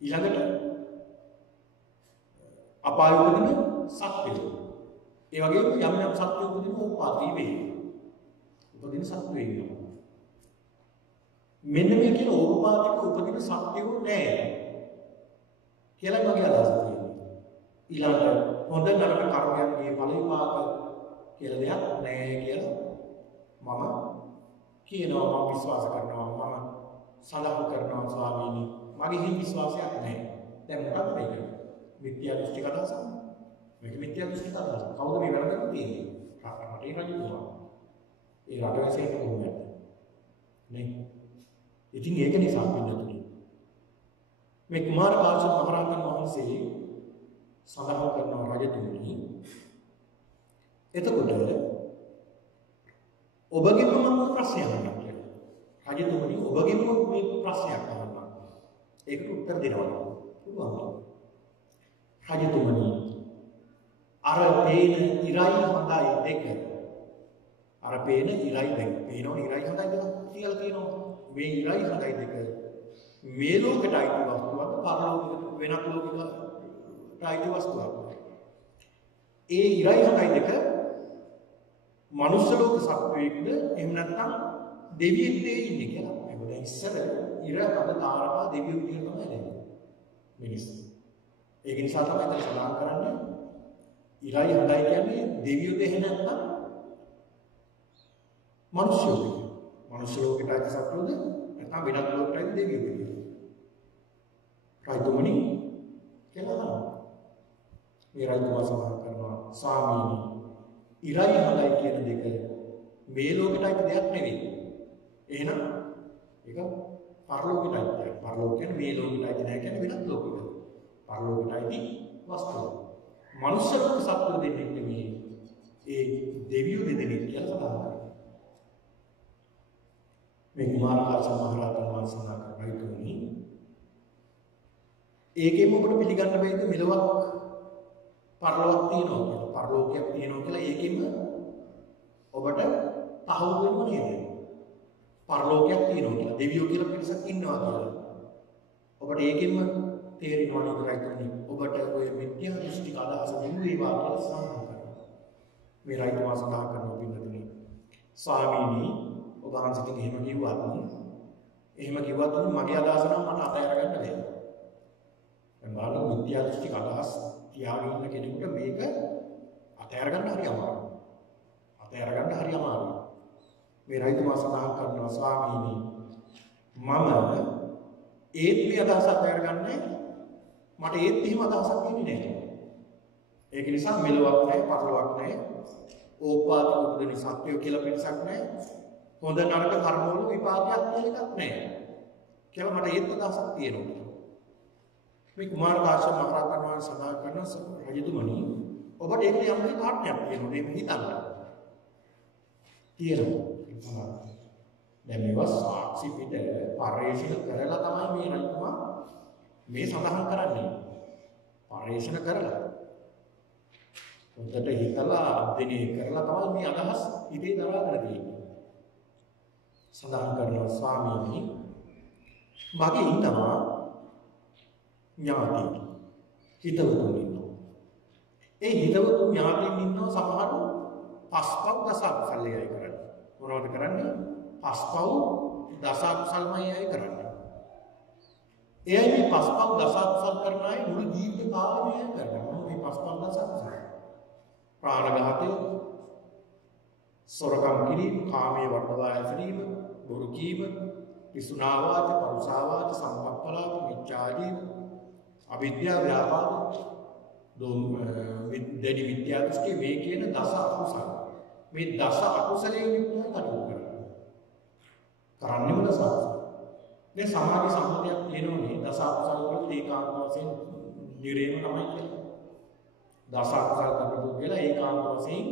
ඊළඟට අපාය උපදින සත්‍යෝ. ඒ වගේම යම් යම් සත්‍ය උපදින ඕපපාතික වේ. උපදින සත්‍යෝ ඉන්නවා. මෙන්න මේ කියන ඕපපාතික උපදින සත්‍යෝ නෑ කියලා මගේ අදහස තියෙනවා. ඊළඟට හොඳ නරක කර්මයන්ගේ ඵල විපාක කියලා දෙයක් නෑ කියලා මම කියනවා. මම විශ්වාස කරනවා. මම සලහා කරනවා ස්වාමීනි. මගේ හිත විශ්වාසයක් නෑ. දැන් මොකක්ද මේක? මිත්‍යා දෘෂ්ටි කතාව සම. මේක මිත්‍යා දෘෂ්ටි කතාව. කවුද මේ වැරදි තියෙන්නේ? රටේ රජතුමා. ඒ රටවැසියන් කොහොමද? නේ. ඉතින් ඒක නිසා පින්නතුනි. මේ කුමාර කාශ්‍යප මහ රහතන් වහන්සේ සඳහන් කරනවා රජතුමනි. එතකොට ඔබගෙම මම ප්‍රශ්නයක් අහනවා කියලා. රජතුමනි ඔබගෙම මේ ප්‍රශ්නයක් අහනවා. ඒකට උත්තර දෙනවා. පුළුවන්. රජතුමනි අර පේන ඉරයි හොඳයි දෙක. අර පේන ඉරයි දෙක. පේනෝ ඉරයි හොඳයි දෙක කියලා කියනවා. මේ ඉරයි හොඳයි දෙක මේ ලෝකයට අයිති වස්තුවක් පරලෝකෙට වෙනත් ලෝකයකට අයිති වස්තුවක්. ඒ ඉරයි හොඳයි දෙක මනුෂ්‍ය ලෝක සත්වයේද එහෙම නැත්නම් දෙවියෙක්ද ඉන්නේ කියලා. මොකද ඉස්සර ඉර අද තාරකා දෙවියෝ කියලා තමයි දැනෙන්නේ. මිනිස්සු. ඒක නිසා තමයි ඒක සඳහන් කරන්නේ ඉරයි හොඳයි කියන්නේ දෙවියෝද එහෙම නැත්නම් මනුෂ්‍යයෝද. මනුෂ්‍ය ලෝකයට අයිති සත්වයෝද නැත්නම් වෙනත් ලෝකයට අයිති දෙවියෝද කියලා. රජතුමනි කියලා අහනවා. මේ රජතුමා සඳහන් කරනවා ස්වාමීනි ඉරයි හොඳයි කියන දෙක මේ ලෝකයට අයිති දෙයක් නෙවෙයි. එහෙනම් ඒක පරලෝකයට අයිති දෙයක්. පරලෝක කියන්නේ මේ ලෝකයට අයිති නැහැ කියන්නේ වෙනත් ලෝකයකට. පරලෝකයට අයිති වස්තුව. මනුෂ්‍ය ලෝක සත්ව දෙන්නෙක් නෙවෙයි. ඒ දෙවියෝ දෙදෙනෙක් කියලා සඳහන් කරනවා. මේ කුමාර කාශ්‍යප මහ රහතන් වහන්සේ සඳහන් කරනවා ඒකෙම ඔබට පිළිගන්න බැයිද මෙලොවක් පරලෝකයක් තියෙනවා කියලා. පරලෝකයක් තියෙනවා කියලා ඒකෙම ඔබට තහවුරු වෙනව නේද? පරලෝකයක් තියෙනවා කියලා දෙවියෝ කියලා පිරිසක් ඉන්නවා කියලා. ඔබට ඒකෙම තේරෙනවා නේද රයිතුනි? ඔබට ඔය මිත්‍යා දෘෂ්ටික අදහස දුරු වේවා කියලා සඳහන් කරනවා. මේ රයිතුමා සඳහන් කරනවා පින්නතුනි. ස්වාමීනි ඔබ වහන්සේට එහෙම කිව්වත් මගේ අදහස නම් මට අතහැර ගන්න බැහැ. එනවා මිත්‍යා දෘෂ්ටික අදහස් තියාගෙන ඉන්න කෙනෙකුට මේක අතහැර ගන්න හරි අමාරුයි. මේ රයිතුමා සඳහන් කරනවා ස්වාමීනි මම ඒත් මේ අදහස අතහැර ගන්නෑ. මට ඒත් එහෙම අදහසක් එන්නේ නැහැ. ඒක නිසා මෙලොවක් නැහැ, පරලොවක් නැහැ. ඕපාතික උපදින සත්‍යය කියලා පිටසක් නැහැ. හොඳ නරක කර්මවල විපාකයක් කියලා එකක් නැහැ. කියලා මට ඒත් අදහසක් තියෙනවා. මේ කුමාර කාශ්‍යප මහ රහතන් වහන්සේ සඳහන් කරන රජතුමනි ඔබට ඒක යම් කාරණයක් තියෙනවා. මේ හිතන්න. තියෙනවා. දැන් මේවා සාක්ෂි පිට පරිශීලන කරලා තමයි මේ රජතුමා මේ සඳහන් කරන්නේ. පරිශීලන කරලා හොඳට හිතලා අධ්‍යයනය කරලා තමයි මේ අදහස් ඉතේ දරාගෙන තියෙන්නේ. සඳහන් කරනවා ස්වාමීනි මගේ ඉන්නවා ඥාති හිතවතුන් ඉන්නවා. ඒ හිතවතුන් ඥාතින් ඉන්නවා සමහරු පස්පව් දසකුසලයයි කරන්නේ. මොනවද කරන්නේ? පස්පව් දසකුසල්මයි අය කරන්නේ. එයයි මේ පස්පව් දසකුසල් කරන අය මුළු ජීවිත කාලෙම කරනවා. මේ පස්පව් දසකුසල්. ප්‍රාණඝාතය, සොරකම් කිරීම, කාමයේ වර්ධවා හැසිරීම, බොරු කීම, පිසුනාවාද, පරුසාවාද, සම්පප්පලාප, මිච්ඡාජීව, අවිද්‍යාව, ව්‍යාපාද, දැඩි විද්‍යා දෘෂ්ටි මේ කියන දස අකුසල. මේ දස අකුසලයෙන් යුක්තව කටයුතු කරනවා. කරන්නේම දස අකුසල. මේ සමාධි සම්පතියක් තියෙනෝනේ දස අකුසල වල ඒකාන්ත වශයෙන් නිරේම තමයි කියන්නේ. දස අකුසල කරපු කියලා ඒකාන්ත වශයෙන්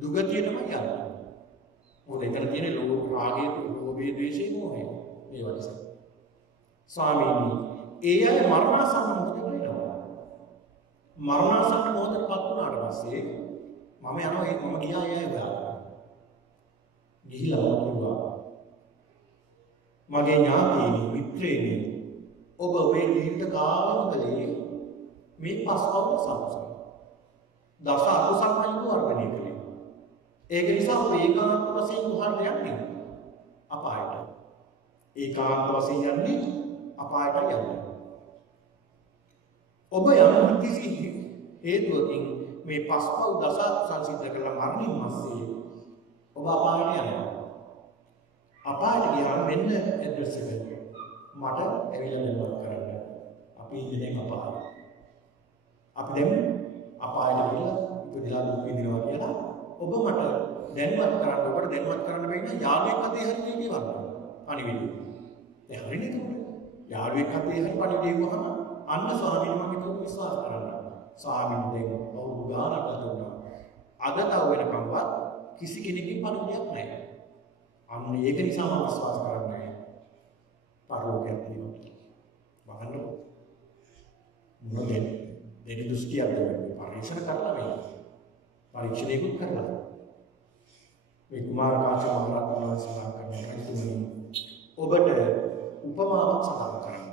දුගතියටම යනවා. මොකද එතන තියෙන ලෝභ, රාගය, ලෝභය, ද්වේෂය, මෝහය. මේ වගේ. ස්වාමීනි, ඒ අය මරණාසන්න මොහොතේ වෙනවා. මරණාසන්න මොහොතටපත් වුණාට පස්සේ මම යනවා මම ගියා එයා ගාලා. ගිහිලා කිව්වා මගේ ඥාතීනි මිත්‍රේනි ඔබ ඔබේ ජීවිත කාලවලදී මේ පස්වව සම්සම් දස අකුසල්මයි වර්ධනය කළේ. ඒක නිසා ඔබ ඒකාන්ත වශයෙන් උහරට යන්නේ අපායට. ඒකාන්ත වශයෙන් යන්නේ අපායට යන්නේ. ඔබ යම් කිසි හේතුවකින් මේ පස්පව් දස අකුසල් සිද්ධ කළා මරණින් මස්සේ ඔබ අපායට යනවා. අපායට ගියාම මෙන්න ඇඩ්‍රස් එක. මට ඇවිල්ලා මෙල්ලක් කරන්න. අපි ඉන්නේ අපාය. අපි දැන් අපායට ගිහලා ඉපදලා දුක් විඳිනවා කියලා ඔබ මට දැනුවත් කරන්න. ඔබට දැනුවත් කරන්න බැරි නම් යාළුවෙක් අතේ හරි මේ වරන. පණිවිඩය. ඒ හරිනේ ඒක. යාළුවෙක් අතේ හරි පණිවිඩය වහම අන්න ස්වාමීන් වහන්සේ ඒක විශ්වාස කරන්න. ස්වාමීන් වහන්සේ අවුරුදු ගානක් දුන්නා. අද තව වෙනකම්වත් කිසි කෙනෙක්ගේ පණිවිඩයක් නැහැ. අන්න ඒක නිසා මම විශ්වාස කරන්නේ පරලෝකයක් තියෙනවා. බලන්න මොනවද දෙවි දෘෂ්ටියක් දෙන්නේ පරීක්ෂණ කරලා මේ පරීක්ෂණයකුත් කරලා මේ කුමාර කාශ්‍යප මහ රහතන් වහන්සේ සඳහන් කරනවා රජතුමනි ඔබට උපමාවක් සඳහන් කරන්න.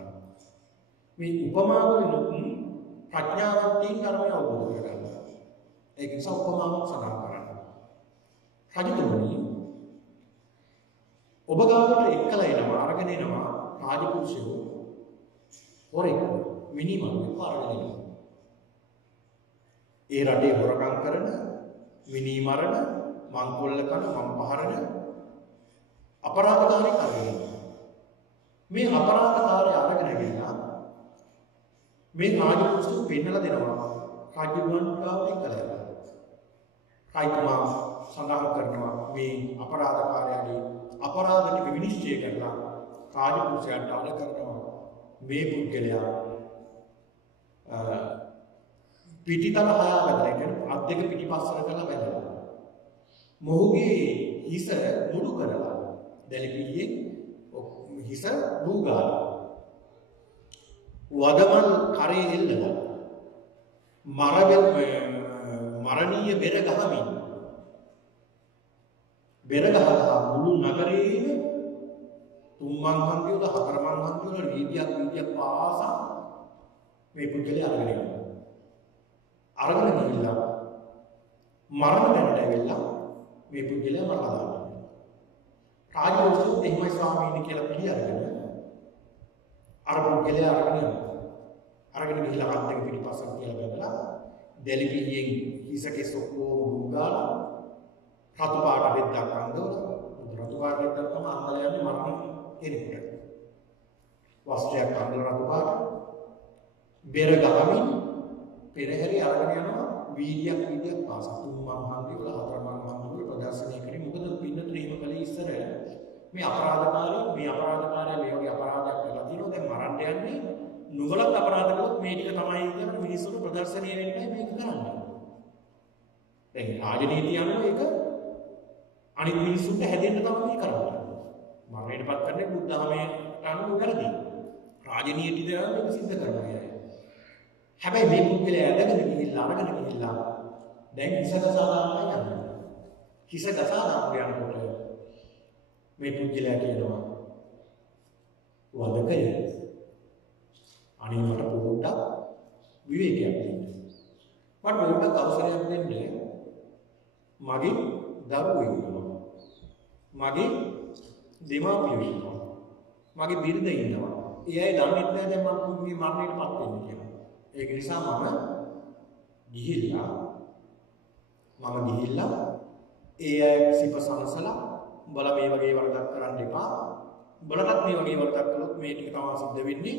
මේ උපමාවලින් ප්‍රඥාවන්තයින් ධර්මය අවබෝධ කරගන්න. ඒක නිසා උපමාවක් සඳහන් කරන්න. රජතුමනි ඔබ ගාවට එක්කලා එනවා අරගෙන එනවා රාජපුරුෂයෝ හොරෙක් මිනිමරුවෙක් අරගෙන එනවා. ඒ රටේ හොරකම් කරන මිනි මරණ මංකොල්ල කන මම්පහරන අපරාධකාරයෙක් අරගෙන එනවා. මේ අපරාධකාරය අරගෙන ගියා මේ රාජපුරුෂයෝ පෙන්නලා දෙනවා රජුන් ගාවට එක්කලා එනවා. රජතුමා සඳහන් කරනවා මේ අපරාධකාරයාගේ අපරාධ ටික විනිශ්චය කරලා රාජපුරුෂයාට අල කරනවා මේ පුද්ගලයා පිටිතල හොයාගන්න කියන්නේ අත් දෙක පිටිපස්සට කරලා බැලුවා. මොහුගේ හිස මුඩු කරලා දැලිපියේ හිස දූගාලා වදමල් කරේ එල්ලලා මරණීය බෙර ගහමින් බෙර ගහලා මුළු නගරේම තුන්මන් හන්දිය වල හතරමන් හන්දිය වල වීදියක් පාසා මේ පුද්ගලයා අරගෙන යනවා. අරගෙන ගිහිල්ලා මරණ දැනට ඇවිල්ලා මේ පුද්ගලයා මරලා දානවා. රාජවංශුත් එහෙමයි ස්වාමීනි කියලා පිළිඅරගෙන අර පුද්ගලයා අරගෙන යනවා. අරගෙන ගිහිල්ලා අත් දෙක පිටිපස්සට කියලා බැලලා දැලිපියෙන් හිසකෙස් ඔක්කොම උගාලා රතු පාට රෙද්දක් අඳවලා රතු පාට රෙද්දක් තමයි අඳලා යන්නේ මරණ කෙනෙකුට. වස්ත්‍රයක් අඳලා රතු පාට බෙර ගහමින් පෙරහැරි අරගෙන යනවා වීදියක් පාසා තුන්මන් හන්දිය වල හතරමන් හන්දිය වල ප්‍රදර්ශනය කරේ. මොකද පින්නතුනේ එහෙම කළේ ඉස්සර මේ අපරාධකාරී මේ වගේ අපරාධයක් කරලා තියෙනවා. දැන් මරන්න යන්නේ නුඹලත් අපරාධ කළොත් මේ ටික තමයි කියන මිනිස්සුන්ට ප්‍රදර්ශනය වෙන්නේ මේක කරන්නේ. දැන් රාජනීතිය අනුව ඒක අනිත් මිනිස්සුන්ට හැදෙන්න තමයි මේ කරන්නේ. මරණයටපත් කරන්නේ බුද්ධාමයේ අනුව වැරදි. රාජනීතිය මේක සිද්ධ කරනවා. හැබැයි මේ පුද්ගලයා ඇදගෙන ගිහිල්ලා අරගෙන ගිහිල්ලා දැන් හිස ගසා දාන්න යනවා. හිස ගසා දාන්න යනකොට මේ පුද්ගලයා කියනවා වදකය අනේ මට පොඩ්ඩක් විවේකයක් දෙන්න. මට පොඩ්ඩක් අවසරයක් දෙන්න. මගේ දරුවෝ ඉන්නවා. මගේ දෙමාපියෝ ඉන්නවා. මගේ බිරිඳ ඉන්නවා. ඒ අය දන්නේ නැහැ දැන් මම මේ මරණයටපත් වෙන්නේ කියලා. ඒක නිසා මම ගිහිල්ලා ඒ අය සිපසනසලා උඹලා මේ වගේ වරදක් කරන්න එපා. උඹලටත් මේ වගේ වරදක් කළොත් මේ ටික තමයි සිද්ධ වෙන්නේ.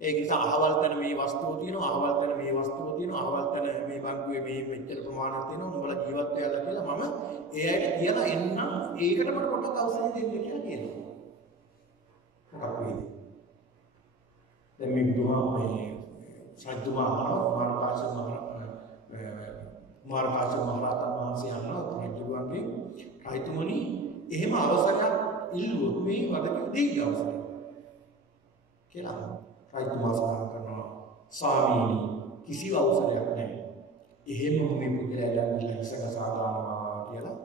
ඒක නිසා අහවල් තැන මේ වස්තුව තියෙනවා, අහවල් තැන මේ වස්තුව තියෙනවා, අහවල් තැන මේ බංකුවේ මේ මෙච්චර ප්‍රමාණයක් තියෙනවා. උඹලා ජීවත් වෙලා කියලා මම ඒ අයට කියලා එන්නම්. ඒකට මට පොඩ්ඩක් අවසරය දෙන්න කියලා කියනවා. මොකක්ද මේ? දැන් මේ බුදුහාමේ සත්තුමා කුමාර කාශ්‍යප මහ රහතන් වහන්සේ අහනවා රජුගේ රජතුමනි එහෙම අවසරයක් ඉල්ලුවොත් මේ වදක දෙයි අවසරය කියලා රජතුමා සඳහන් කරනවා ස්වාමීනි කිසිව අවසරයක් නැහැ. එහෙම මේ පුද්ගලයා දැන් හිස ගසාදානවා කියලා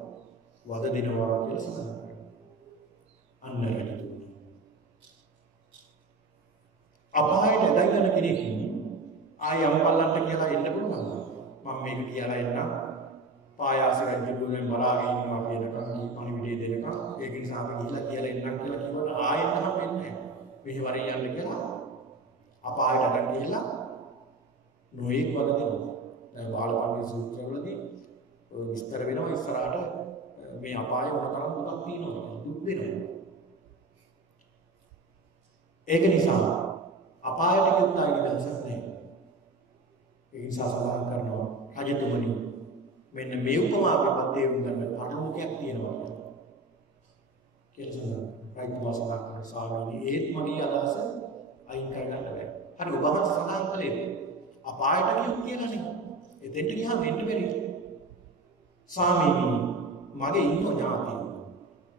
වද දිනවා කියලා සඳහන් කරනවා. අන්න රජතුමනි. අපායට ඇදගෙන කෙනෙක් ආය යම්පල්ලන්ට කියලා එන්න පුළුවන්ද? මම මේක කියලා එන්නම්. පායාස රජුගෙන් බලාගෙන ඉන්නවා කියනකම් මේ පණිවිඩය දෙනකම් ඒක නිසා අපි ගිහිල්ලා කියලා එන්නම් කියලා කිව්වොත් ආයෙත් තමයි වෙන්නේ. මෙහි වරේ යන්න කියලා අපායට අරන් ගිහිල්ලා නොඑක් වද දෙනවා. දැන් බාලපන්ති සූත්‍රවලදී විස්තර වෙනවා ඉස්සරහට මේ අපාය වුණ තරම් දුක් තියෙනවා දුක් වෙනවා. ඒක නිසා අපායට ගියොත් ආයෙ දහසක් නැහැ. ඒ නිසා සඳහන් කරනවා රජතුමනි මෙන්න මේ උපමාවේ තේරුම් ගන්න පරලෝකයක් තියෙනවා කියලා සඳහන්. රජතුමා සඳහන් කරන ස්වාමීනි ඒත් මගේ අදහස අයින් කරගන්න බෑ. හරි ඔබ වහන්සේ සඳහන් කළේ අපායට ගියොත් කියලානේ. එතෙන්ට ගියාම වෙන්න බැරි. ස්වාමීනි මගේ ඉන්න ඥාතිය.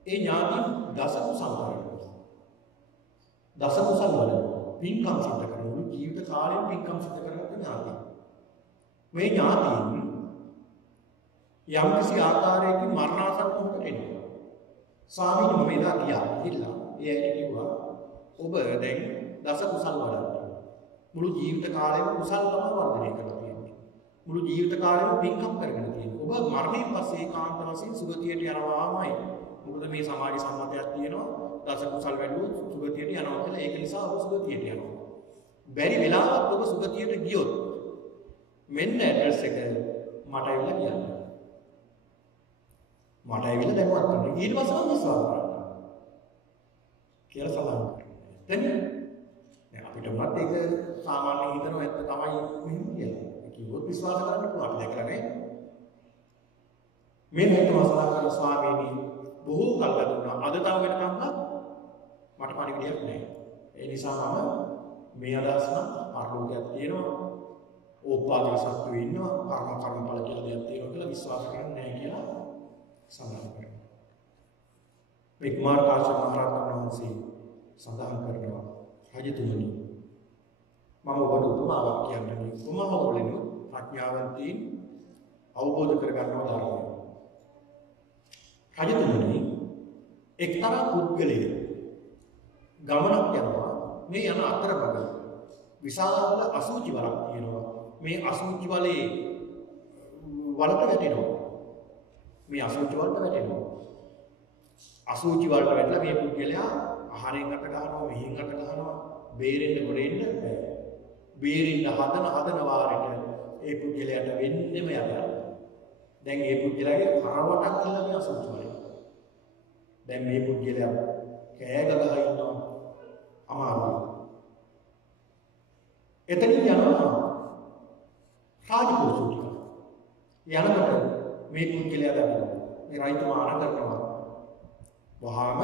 ඒ ඥාතිය දස කුසල කරනවා. දස කුසල වල පින්කම් සිද්ධ කරනවා. ජීවිත කාලෙම පින්කම් සිද්ධ කරගත්ත ඥාතිය. මේ ඥාතියින් යම් කිසි ආකාරයකින් මරණාසන්න මොහොතට එනවා. ස්වාමීනි මම එදා ගියා ඉල්ලා. ඒ ඇයි කිව්වා ඔබ දැන් දස කුසල වඩන්න. මුළු ජීවිත කාලෙම කුසල තමයි වර්ධනය කරලා තියෙන්නේ. මුළු ජීවිත කාලෙම පින්කම් කරගෙන තියෙනවා. ඔබ මරණයෙන් පස්සේ ඒකාන්ත වශයෙන් සුගතියට යනවාමයි. මොකද මේ සමාජ සම්මතයක් තියෙනවා දස කුසල වැඩුවොත් සුගතියට යනවා කියලා. ඒක නිසා ඔබ සුගතියට යනවා. බැරි වෙලාවක් ඔබ සුගතියට ගියොත් මෙන්න ඇඩ්‍රස් එක මට ඇවිල්ලා කියන්න. මට ඇවිල්ලා දැනුවත් කරන්න. ඊට පස්සේ මම විශ්වාස කරනවා කියලා සඳහන් කරනවා. දැන් අපිට උනත් ඒක සාමාන්‍ය හිතනවා ඇත්ත තමයි මෙහෙම කියලා. කිව්වොත් විශ්වාස කරන්න පුළුවන්. අපි දැකලා නැහැ. මේ හේතුව සඳහන් කරන ස්වාමීනි බොහෝ කල් ගත වුණා. අද තව වෙනකම්වත් මට පරිවිඩයක් නැහැ. ඒ නිසා මම මේ අදහස් නම් පරලෝකයක් තියෙනවා. ඕපාදික සත්තු ඉන්නවා. කර්මඵල කියලා දෙයක් තියෙනවා කියලා විශ්වාස කරන්නේ නැහැ කියලා සඳහන් කරනවා. මේ කුමාර කාශ්‍යප මහ රහතන් වහන්සේ සඳහන් කරනවා රජතුමනි මම ඔබට උපමාවක් කියන්නේ. උපමාව වලින් ප්‍රඥාවන්තයින් අවබෝධ කරගන්නවා ධර්මය. රජතුමනි එක්තරා පුද්ගලයෙක් ගමනක් යනවා. මේ යන අතරමඟ විශාල අසුචි වලක් තියෙනවා. මේ අසුචි වලේ වලට වැටෙනවා. මේ අසුචි වලට වැටෙනවා. අසුචි වලට වැටලා මේ පුද්ගලයා ආහාරයෙන් අත ගන්නවා, මෙහෙන් අත ගන්නවා, බේරෙන්න ගොඩෙන්න බෑ. බේරෙන්න හදන වාරෙට ඒ පුද්ගලයාට වෙන්නෙම යනවා. දැන් මේ පුද්ගලයාගේ කරවටක් කියලා මේ අසුචි වලේ. දැන් මේ පුද්ගලයා කෑ ගගා ඉන්නවා. අමාරුයි. එතනින් යනවා රාජපුරුෂ ටික. යනකොට මේ පුද්ගලයා දකිනවා. මේ රජතුමා ආරම්භ කරනවා. වහාම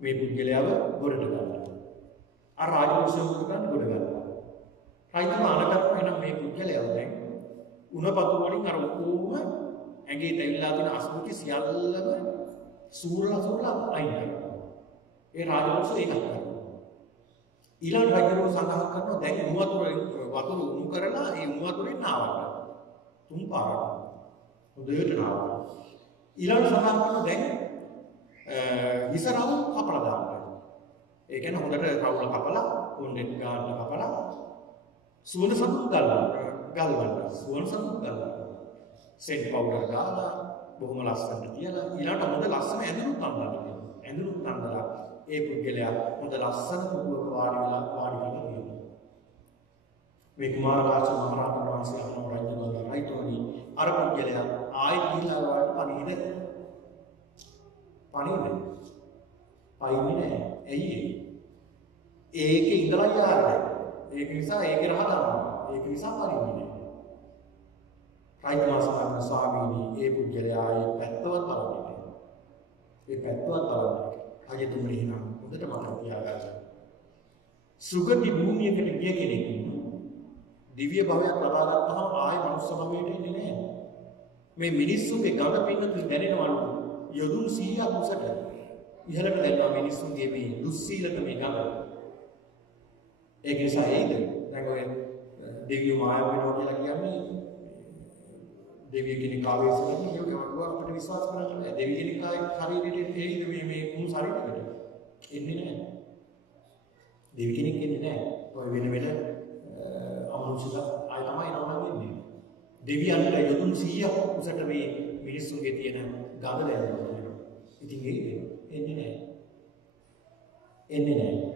මේ පුද්ගලයාව ගොඩට ගන්නවා. අර රාජපුරුෂයන් ගොඩ ගන්නවා. රජතුමා ආරම්භ කරනවා මේ පුද්ගලයාව දැන් උණපතු වලින් අර ඔක්කොම ඇඟේ තැවිලා තියෙන අසුචි සියල්ලම සූරලා අයින් කරනවා. ඒ රාජපුරුෂය ඒක කරනවා. ඊළඟ රජුව සඳහන් කරනවා දැන් වතුර උණු කරලා ඒ උණු වතුරෙන් නාවන්න. තුන් පාරක්. හොඳට නාවන්න. ඊළඟ සඳහන් කරනවා දැන් හිස රවුම් කපලා දාන්න. ඒ කියන්නේ හොඳට රවුල කපලා කොණ්ඩෙත් ගන්න කපලා සුවඳ සතුන් ගල්වන්න. සුවඳ සතුන් ගල්වන්න. සෙට් පවුඩර් දාලා බොහොම ලස්සනට තියලා ඊළඟට හොඳ ලස්සන ඇඳුම් අඳින්න. ඇඳුම් අඳලා ඒ පුද්ගලයා හොඳ ලස්සන කුඩුවක වාඩි වෙලා තියෙනවා. මේ කුමාර කාශ්‍යප මහ රහතන් වහන්සේ අහනවා රජතුමනි අර පුද්ගලයා ආයෙත් ගිහිල්ලා වාට පණින්නේ පණින්නේ නැහැ. ඇයි ඒකේ ඉඳලා යාරයි. ඒක නිසා ඒක රහ ගන්නවා. ඒක නිසා පණින්නේ නැහැ. රජතුමා සමහර ස්වාමීනි ඒ පුද්ගලයා ආයේ පැත්තවත් බලන්නේ නැහැ. ඒ පැත්තවත් බලන්නේ රජතුමනි නම් හොඳට මතක තියාගන්න. සුගති භූමියකට ගිය කෙනෙක් දිව්‍ය භවයක් ලබා ගන්නවා ආයෙ මනුස්ස භවයට එන්නේ නැහැ. මේ මිනිස්සුගේ ගඳ පින්නතුන් දැනෙනවලු යොදුන් 100ක් උසට ඉහළට දැනෙනවා මිනිස්සුන්ගේ මේ දුස්සීලක මේ ගඳ. ඒක නිසා ඒද දැන් ඔය දිව්‍ය මායාව වෙනවා කියලා කියන්නේ දෙවිය කෙනෙක් ආවේශ වෙන්නේ ඒක අපිට විශ්වාස කරන්න බෑ. දෙවිය කෙනෙක් ආයේ ශරීරයට එයිද මේ කුණු ශරීරයකට එන්නේ නැහැ. දෙවිය කෙනෙක් එන්නේ නැහැ. ඔය වෙන අමනුෂ්‍යලා ආය තමයි නෝනා වෙන්නේ. දෙවියන්ට යොදුන් 100ක් උසට මේ මිනිස්සුන්ගේ තියෙන ගඳ දැනෙනවා. ඉතින් ඒක එන්නේ නැහැ. එන්නේ නැහැ.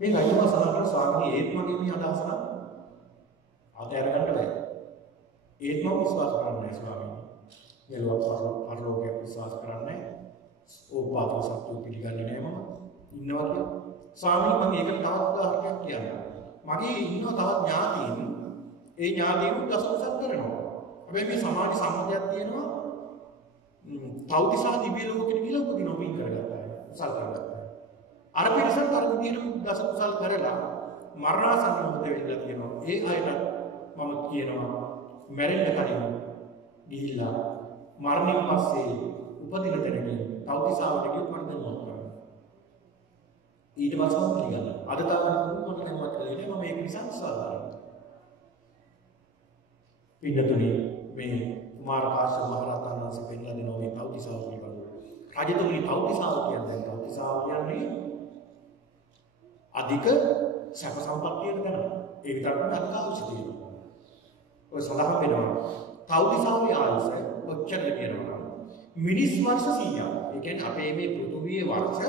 මේ ගයිම සලකන ස්වාමීන් ඒත් මගේ මේ අදහස නම් අතහැර ගන්න බෑ. ඒත් මම විශ්වාස කරන්නේ ස්වාමීන්. මෙලොව පරලෝකයක් විශ්වාස කරන්නේ. ඕපාත සත්‍ය පිළිගන්නේ නැහැ මම. ඉන්නවා කියලා. ස්වාමීන් මම ඒකට තවත් උදාහරණයක් කියන්නම්. මගේ ඉන්න තවත් ඥාතීන් ඒ ඥාතීන් දසුසක් කරනවා. හැබැයි මේ සමාජ සම්මතයක් තියෙනවා. තවතිසා දිව්‍ය ලෝකෙට කියලා උපදින ඔබින් කරගත්තා. උසල් කරගත්තා. අර පිරිසට අර විදිහටම දස කුසල් කරලා මරණාසන්න මොහොත වෙලා තියෙනවා. ඒ අයට මම කියනවා මැරෙන්න කලින් ගිහිල්ලා මරණින් පස්සේ උපදින තැනකින් තවතිසාවට ගියොත් මට දැනුවත් කරන්න. ඊට පස්සේ මම පිළිගන්නවා. අද තාම මට දැනුවත් කරන්නේ මම මේක නිසා විශ්වාස කරනවා. පින්නතුනි මේ කුමාර කාශ්‍යප මහ රහතන් වහන්සේ පෙන්ලා දෙනවා මේ තවතිසාව පිළිබඳව. රජතුමනි තවතිසාව කියන්නේ තවතිසාව කියන්නේ අධික සැප සම්පත්තියට ගන්න. ඒ විතරක් නෙවෙයි අධික අවශ්‍ය තියෙනවා. ඔය සඳහන් වෙනවා. තවතිසාවේ ආයුෂ ඔච්චර කියනවා. මිනිස් වර්ෂ 100ක්. ඒ කියන්නේ අපේ මේ පෘථුවියේ වර්ෂ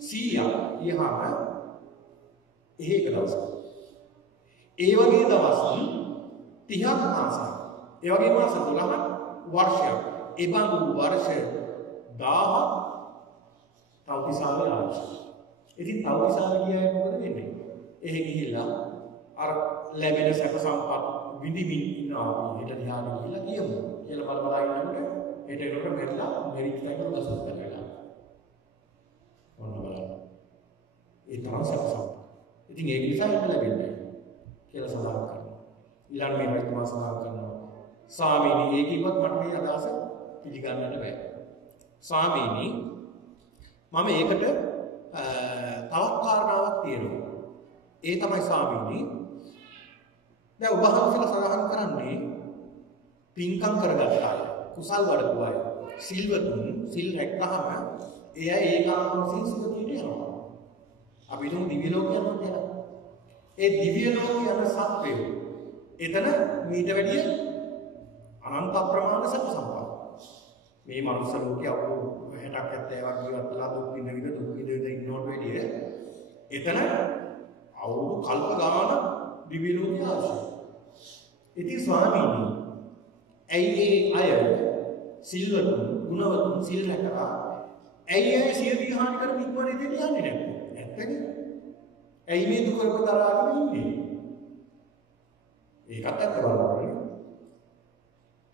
100ක්. ඊහම එහෙ එක දවසක්. ඒ වගේ දවස් 30ක් මාසයක්. ඒ වගේ මාස 12ක් වර්ෂයක්. ඒ බඳු වර්ෂ 1000ක් තවතිසාවේ ආයුෂ. ඉතින් තවතිසාව කියන්නේ මොකද වෙන්නේ? එහෙ ගිහිල්ලා අර ලැබෙන සැප සම්පත් විඳිමින් ඉන්නවා. හෙට දිහාට ගිහිල්ලා කියමු. කියලා බලබලා ඉන්නකොට හෙට එනකොට මෙట్లా මෙරික් එකකට ගසක් කරලා. ඔන්න බලන්න. ඒ තරම් සැප සම්පත්. ඉතින් ඒක නිසා ඒක ලැබෙන්නේ කියලා සඳහන් කරනවා. ඊළඟ මේ රජතුමා සඳහන් කරනවා. ස්වාමීනි ඒකවත් මට මේ අදහස පිළිගන්නන්න බෑ. ස්වාමීනි මම ඒකට තවත් කාරණාවක් තියෙනවා. ඒ තමයි ස්වාමීනි දැන් ඔබ වහන්සේලා සඳහන් කරන්නේ පින්කම් කරගත්ත අය, කුසල් වඩපු අය, සිල්වතුන් සිල් රැක්කහම ඒ අය ඒකාන්ත වශයෙන් සුවපිට යනවා. අපි හිතමු දිව්‍ය ලෝක යනවා කියලා. ඒ දිව්‍ය ලෝක යන සත්වයෝ එතන මීට වැඩිය අනන්ත ප්‍රමාණ සැප සම්පත්. මේ මනුස්ස ලෝකයේ අවුරුදු 60ක් 70ක් ජීවත් වෙලා දුක් විඳ ඉන්නවට වැඩිය එතන අවුරුදු කල්ප ගාන දිව්‍ය ලෝකයේ ආශය. ඉතින් ස්වාමීනි ඇයි අය සිල්වතුන් ගුණවතුන් සිල් රැකලා ඇයි අය සිය විහාර කර ඉක්මනට යන්නේ නැත්තේ? නැත්තේ. ඇයි මේ දුක කරදරාගෙන ඉන්නේ? ඒකත් ඇත්ත බලන්න.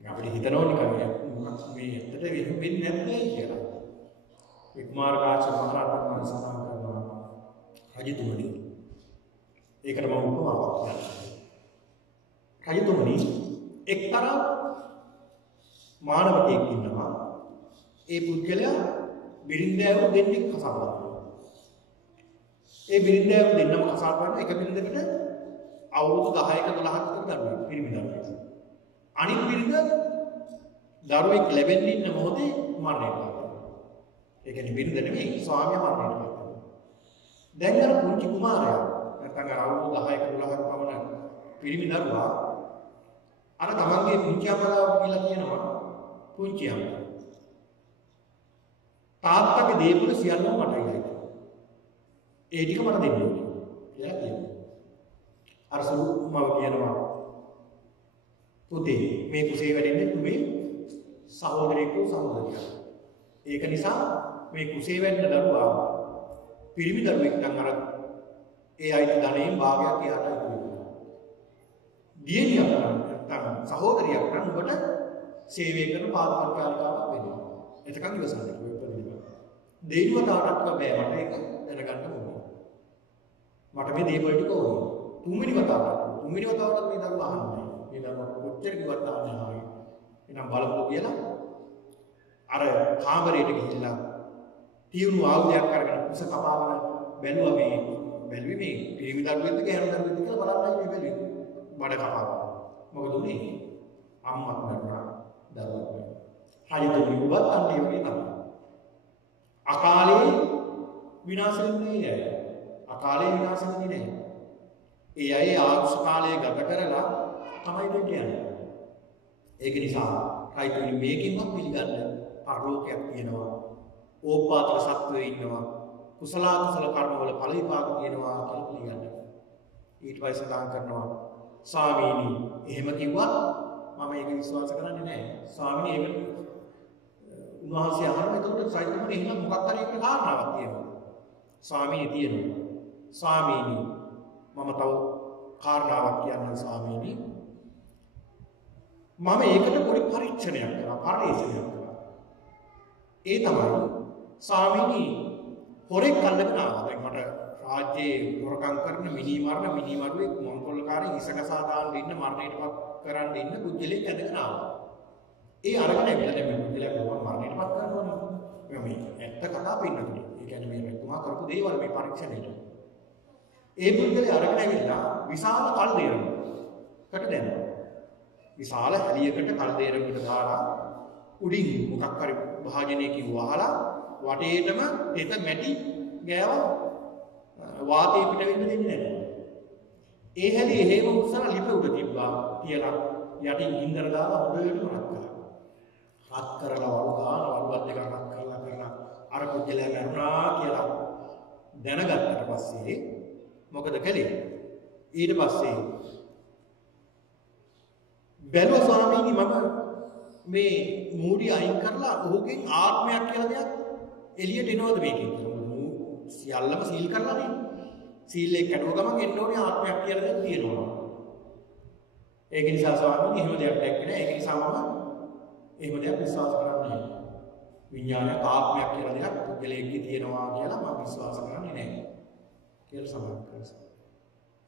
අපිට හිතනවා නිකන් මේ ඇත්තට වෙන්නේ නැත්නේ කියලා. කුමාර කාශ්‍යප මහ රහතන් වහන්සේ සඳහන් කරනවා රජතුමනි. ඒකට මම උපමාවක් කියන්නම්. රජතුමනි එක්තරා මානවකයෙක් ඉන්නවා. ඒ පුද්ගලයා බිරින්දෑව දෙන්නෙක් කතා කරනවා. ඒ බිරින්දෑව දෙන්නම කතා කරන එක බිරින්දකට අවුරුදු 10ක 12ක දරුවෙක් පිරිමි දරුවෙක්. අනිත් බිරිඳ දරුවෙක් ලැබෙන්න ඉන්න මොහොතේ මරණයට පත් වෙනවා. ඒ කියන්නේ බිරිඳ නෙමෙයි ස්වාමියා මරණයට පත් වෙනවා. දැන් අර පුංචි කුමාරයා නැත්නම් අර අවුරුදු 10ක 12ක පමණ පිරිමි දරුවා අර තමන්ගේ පුංචි අම්මලාව කියලා කියනවා පුංචි අම්මා. තාත්තගේ දේපල සියල්ලම මට ඉල්ලයි. ඒ ටික මට දෙන්න ඕනේ කියලා කියනවා. අර සුමව කියනවා පුතේ මේ කුසේ වැඩෙන්නේ තුමේ සහෝදරයෙක් සහෝදරියක්. ඒක නිසා මේ කුසේ වැඩන දරුවා පිරිමි දරුවෙක් නම් අර ඒ අයිති ධනෙන් භාගයක් එයාට ලැබෙනවා. දියණියක් නැත්නම් සහෝදරියක් නම් ඔබට සේවය කරන පාදපරිකාරිකාවක් වෙනවා. එතකන් ඉවසන්න ඔය උපදිනවා. දෙවිවතාවටත් බෑ මට ඒක දැනගන්න ඕනේ. මට මේ දේපල ටික ඕනේ. තුන්වෙනි වතාවට මේ දරුවා අහන්නේ. මේ දරුවා කොච්චර කිව්වත් අහන්නේ නැහැ. එනම් බලපො කියලා අර කාමරයට ගිහිල්ලා තියුණු ආයුධයක් අරගෙන කුස කපාගෙන බැලුවා බැලුවේ මේ පිරිමි දරුවෙක්ද ගැහැණු දරුවෙක්ද කියලා බලන්නයි මේ බැලුවේ. බඩ කපාගෙන. මොකද උනේ? අම්මත් මැරුණා දරුවත් මැරුණා. රජතුමනි ඔබත් අන්න ඒ වගේ තමයි. අකාලේ විනාශ වෙන්නේ නැහැ. අකාලේ විනාශ වෙන්නේ නැහැ. ඒ අය ආයුෂ කාලය ගත කරලා තමයි දෙන්න යන්නේ. ඒක නිසා රජතුමනි මේකෙන්වත් පිළිගන්න පරලෝකයක් තියෙනවා. ඕපාත්‍ර සත්වයේ ඉන්නවා. කුසල කර්ම වල ඵල විපාක තියෙනවා කියලා පිළිගන්න. ඊට පස්සේ සඳහන් කරනවා ස්වාමීනි එහෙම කිව්වා මම ඒක විශ්වාස කරන්නේ නැහැ. ස්වාමීනි ඒක උන්වහන්සේ අහනවා එතකොට රජතුමනි එහෙම මොකක් හරි එක කාරණාවක් තියෙනවා. ස්වාමීනි තියෙනවා. ස්වාමීනි මම තව කාරණාවක් කියන්නම් ස්වාමීනි. මම ඒකට පොඩි පරීක්ෂණයක් කරා පරිශීලනයක් කරා. ඒ තමයි ස්වාමීනි හොරෙක් අල්ලගෙන ආවා. දැන් මට රාජ්‍යයේ හොරකම් කරන මිනිමරුවෙක් මොන්කොල්ලකාරී ඉසකසා දාන්න ඉන්න මරණයටපත් කරන්න ඉන්න කුජලෙක් ඇදගෙන ආවා. ඒ අරගෙන ඇවිල්ලා දැන් මේ කුජලයා කොහොම මරණයටපත් කරනවනේ. මේ ඇත්ත කතා පින්නතුනේ. ඒ කියන්නේ මේ රජතුමා කරපු දේවල් මේ පරීක්ෂණයට. ඒ පුද්ගලයා අරගෙන ඇවිල්ලා විශාල කල්දේරකට දැම්මා. විශාල හැලියකට කල්දේරකට දාලා උඩින් මොකක් හරි භාජනයකින් වහලා වටේටම තෙත මැටි ගෑවා වාතය පිට වෙන්න දෙන්නේ නැහැ. ඒ හැලිය හේම උස්සලා ලිප උඩ තිබ්බා තියලා යටින් ගින්දර දාලා හොඳටම රත් කරා. රත් කරලා වරුවත් දෙකක් රත් කරලා අර පුද්ගලයා මරුණා කියලා දැනගත්තට පස්සේ මොකද කළේ? ඊට පස්සේ බැලුවා ස්වාමීනි මම මේ මූඩිය අයින් කරලා ඔහුගෙන් ආත්මයක් කියලා දෙයක් එළියට එනවද මේකෙන් කියලා. සියල්ලම සීල් කරලානේ. සීල් එක කැඩුව ගමන් එන්න ඕනේ ආත්මයක් කියලා දෙයක් තියෙනවා. ඒක නිසා ස්වාමීනි එහෙම දෙයක් දැක්කේ නැහැ. ඒක නිසා මම එහෙම දෙයක් විශ්වාස කරන්නේ නැහැ. විඥානයක් ආත්මයක් කියලා දෙයක් පුද්ගලයෙක්ගේ තියෙනවා කියලා මම විශ්වාස කරන්නේ නැහැ. කියලා සඳහන් කරනවා.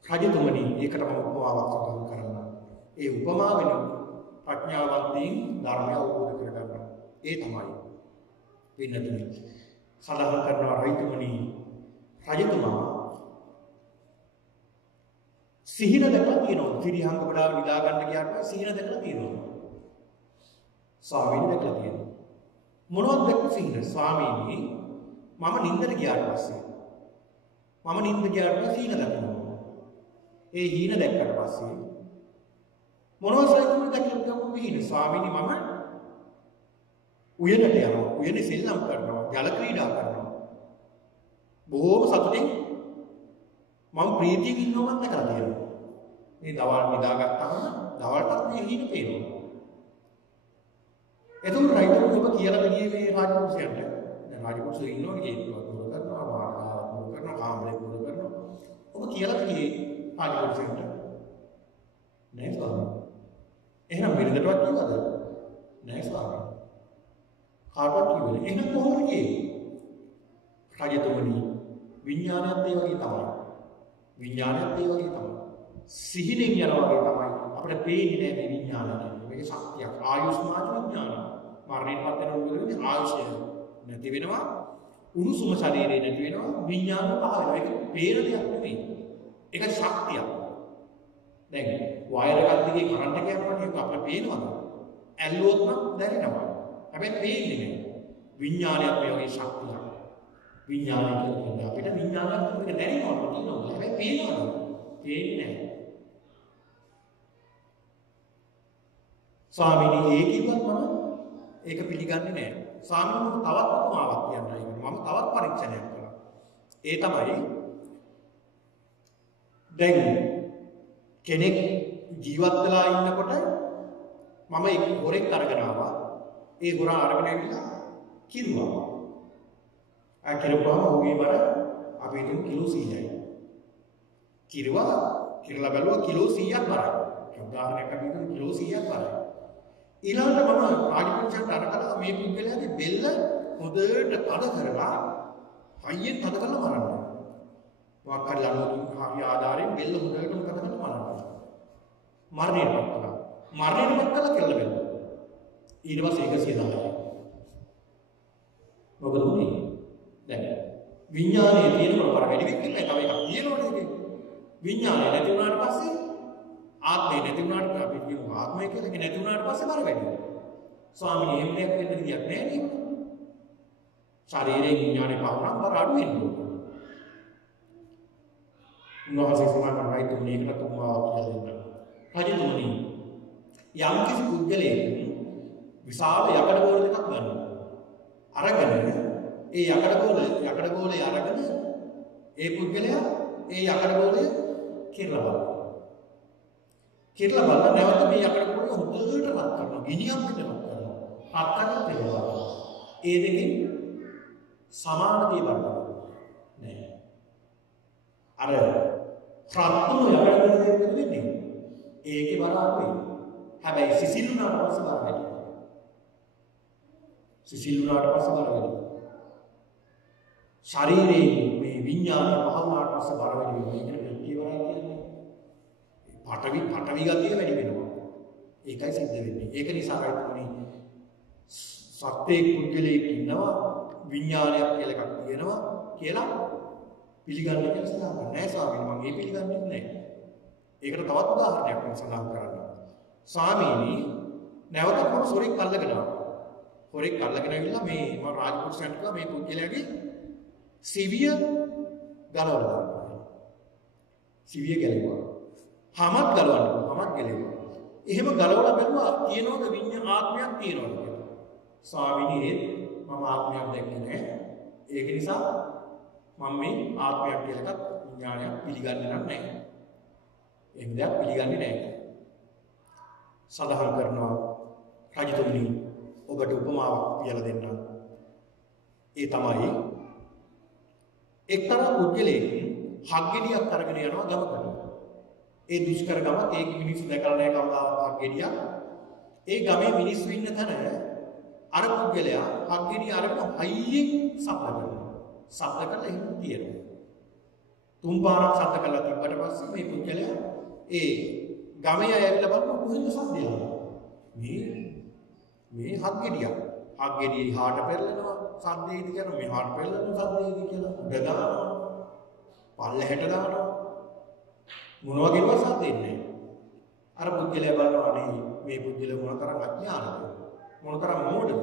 රජතුමනි ඒකට මම උපමාවක් සඳහන් කරනවා. ඒ උපමාවෙන් ප්‍රඥාවන්තයින් ධර්මය අවබෝධ කරගන්නවා. ඒ තමයි වෙන්නතුනි. සඳහන් කරනවා රජතුමනි රජතුමා සිහින දැකලා තියෙනවා. ත්‍රිහංග වඩාව නිදා ගන්න ගියාට සිහින දැකලා තියෙනවා. ස්වාමීනි දැකලා තියෙනවා. මොනවද දැක්ක සිහින? ස්වාමීනි මම නින්දට ගියාට පස්සේ සීන දකිනවා. ඒ හීන දැක්කට පස්සේ මොනවද සයිතුනේ දැක්කම හීන ස්වාමීනි මම උයනට යනවා. උයනේ සෙල්ලම් කරනවා. ජල ක්‍රීඩා කරනවා. බොහෝම සතුටින් මම ප්‍රීතියෙන් ඉන්නවා මම දැකලා තියෙනවා. මේ දවල් නිදාගත්තාම දවල්ටත් මේ හීන පේනවා. එතකොට රයිතුනේ ඔබ කියලා ගියේ මේ රාජපුරුෂයන්ට. දැන් රාජපුරුෂයෝ ඉන්නෝනේ කියනවා. ඔබ කියලා ගියේ රාජපුරුෂයන්ට නෑ ස්වාමීනි. එහෙනම් බිරිඳටවත් කිව්වද? නෑ ස්වාමීනි. කාටවත් කිව්වේ නෑ. එහෙනම් කොහොමද ගියේ? රජතුමනි විඥානයත් ඒ වගේ තමයි. සිහිනෙන් යනවා වගේ තමයි. අපිට පේන්නේ නෑ මේ විඥානය. මේක ශක්තියක්. ආයුෂ්මාන විඥානය. මරණයටපත් වෙනකොට මොකද වෙන්නේ? ආයුෂය නැති වෙනවා. උණුසුම ශරීරේ නැති වෙනවා. විඥාන පහ වෙනවා. ඒක පේන දෙයක් නෙවෙයි. ඒක ශක්තියක්. දැන් වයර් එකක් දිගේ කරන්ට් එකක් යනකොට ඒක අපිට පේනවද? ඇල්ලුවොත් නම් දැනෙනවා. හැබැයි පේන්නේ නැහැ. විඥානයක් මේ වගේ ශක්තියක්. විඥානය කියන්නේ අපිට විඥානයක් මේක දැනෙනවා කියනවා. හැබැයි පේනවද? පේන්නේ නැහැ. ස්වාමීනි ඒ කිව්වත් මම ඒක පිළිගන්නේ නැහැ. ස්වාමීනි මම තවත් උපමාවක් කියන්නයි. මම තවත් පරීක්ෂණයක් කළා. ඒ තමයි දැන් කෙනෙක් ජීවත් වෙලා ඉන්නකොට මම එක් හොරෙක් අරගෙන ආවා. ඒ හොරා අරගෙන ඇවිල්ලා කිරුවා. කිරුවාම ඔහුගේ බර අපි හිතමු කිලෝ 100යි. කිරලා බැලුවා කිලෝ 100ක් බරයි. උදාහරණයක් අපි හිතමු කිලෝ 100ක් බරයි. ඊළඟට මම රාජපුරුෂයන්ට අරකලා මේ පුද්ගලයාගේ බෙල්ල හොඳට තද කරලා හයියෙන් තද කරලා මරනවා. මොකක් හරි ලනුවකින් හරි ආධාරයෙන් බෙල්ල හොඳටම තද කරලා මරනවා. මරණයටපත් කළා කෙල්ල බෙල්ල. ඊට පස්සේ 110යි. මොකද උනේ? දැන් විඥානයේ තියෙනකොට වැඩි වෙන්නේ නැහැ. තව එකක් තියෙනවනේ ඒක. විඥානය නැති වුණාට පස්සේ ආත්මය නැති වුණාට අපි කියමු ආත්මය කියලා ඒක නැති වුණාට පස්සේ බර වැඩි වෙනවා. ස්වාමීනි එහෙම දෙයක් වෙන්න විදියක් නැහැ නේද? ශරීරයේ විඥානේ පවරන බර අඩු වෙන්න ඕන. උන්වහන්සේ සමානයි තුනේ එකට තුමා කියලා දෙන්න. රජතුමනි යම් කිසි පුද්ගලයෙක් විශාල යකඩ ගෝල දෙකක් ගන්නවා. අරගෙන ඒ යකඩ ගෝලේ අරගෙන ඒ පුද්ගලයා ඒ යකඩ ගෝලය කිරලා බලනවා. කිරලා බලලා නැවත මේ යකඩ ගෝලය හොඳට රත් කරනවා. ගිනියක් පිටවක් කරනවා. රත් කරලා තියනවා. ඒ දෙකෙන් සමාන දේ බලනවා. නෑ. අර රත්තුම යකඩ ගෝලය වෙන්නේ. ඒකේ බර අඩුයි. හැබැයි සිසිල් වුණාට පස්සේ බර වැඩි. සිසිල් වුණාට පස්සේ බර වැඩි. ශරීරයේ මේ විඥාන පහ වුණාට පස්සේ බර වැඩි වෙනවා. ඒකට ප්‍රතිවරයි කියන්නේ. පටවි ගතිය වැඩි වෙනවා. ඒකයි සිද්ධ වෙන්නේ. ඒක නිසා තමයි සත්‍යයේ පුද්ගලයෙක් ඉන්නවා විඥානයක් කියලා එකක් තියෙනවා කියලා පිළිගන්නේ කියලා සඳහන් කරනවා. නෑ ස්වාමීනි මම ඒ පිළිගන්නේ නැහැ. ඒකට තවත් උදාහරණයක් මම සඳහන් කරන්නම්. ස්වාමීනි නැවතත් මම සොරෙක් අල්ලගෙන ආවා. හොරෙක් අල්ලගෙන ඇවිල්ලා මේ මම රාජපුරුෂයන්ට කිව්වා මේ පුද්ගලයාගේ සිවිය ගලවලා දාන්න. සිවිය ගැලෙවුවා. හමත් ගලවන්න. හමත් ගැලෙවුවා. එහෙම ගලවලා බැලුවා තියෙනවද විඤ්ඤාණ ආත්මයක් තියෙනවද කියලා. ස්වාමීනි මම ආත්මයක් දැක්කේ නැහැ. ඒක නිසා මම මේ ආත්මයක් කියලා එකක් විඥානයක් පිළිගන්නේ නැහැ. එහෙම දෙයක් පිළිගන්නේ නැහැ. සඳහන් කරනවා රජතුමනි ඔබට උපමාවක් කියලා දෙන්නම්. ඒ තමයි එක්තරා පුද්ගලයෙක් හග්ගෙඩියක් අරගෙන යනවා ගමකට. ඒ දුෂ්කර ගමක් ඒ මිනිස්සු දැකලා නැහැ කවදාවත් හග්ගෙඩියක්. ඒ ගමේ මිනිස්සු ඉන්න තැන අර පුද්ගලයා හග්ගෙඩිය අරගෙන හයියෙන් සප්ප කරනවා. සප්ප කරලා එහෙම තියනවා. තුන් පාරක් සප්ප කරලා තිබ්බට පස්සේ මේ පුද්ගලයා ඒ ගමේ අය ඇවිල්ලා බලනවා කොහෙන්ද සද්දය ආවේ? මේ හග්ගෙඩියක්. හග්ගෙඩිය හාට පෙරලනවා සද්දේදී කියනවා මේ හාට පෙරලන සද්දේදී කියලා උඩ දානවා. පල්ලෙහෙට දානවා. මොන වගේවත් සද්දෙන්නේ නැහැ. අර පුද්ගලයා බලනවා අනේ මේ පුද්ගලයා මොනතරම් අඥානද? මොනතරම් මෝඩද?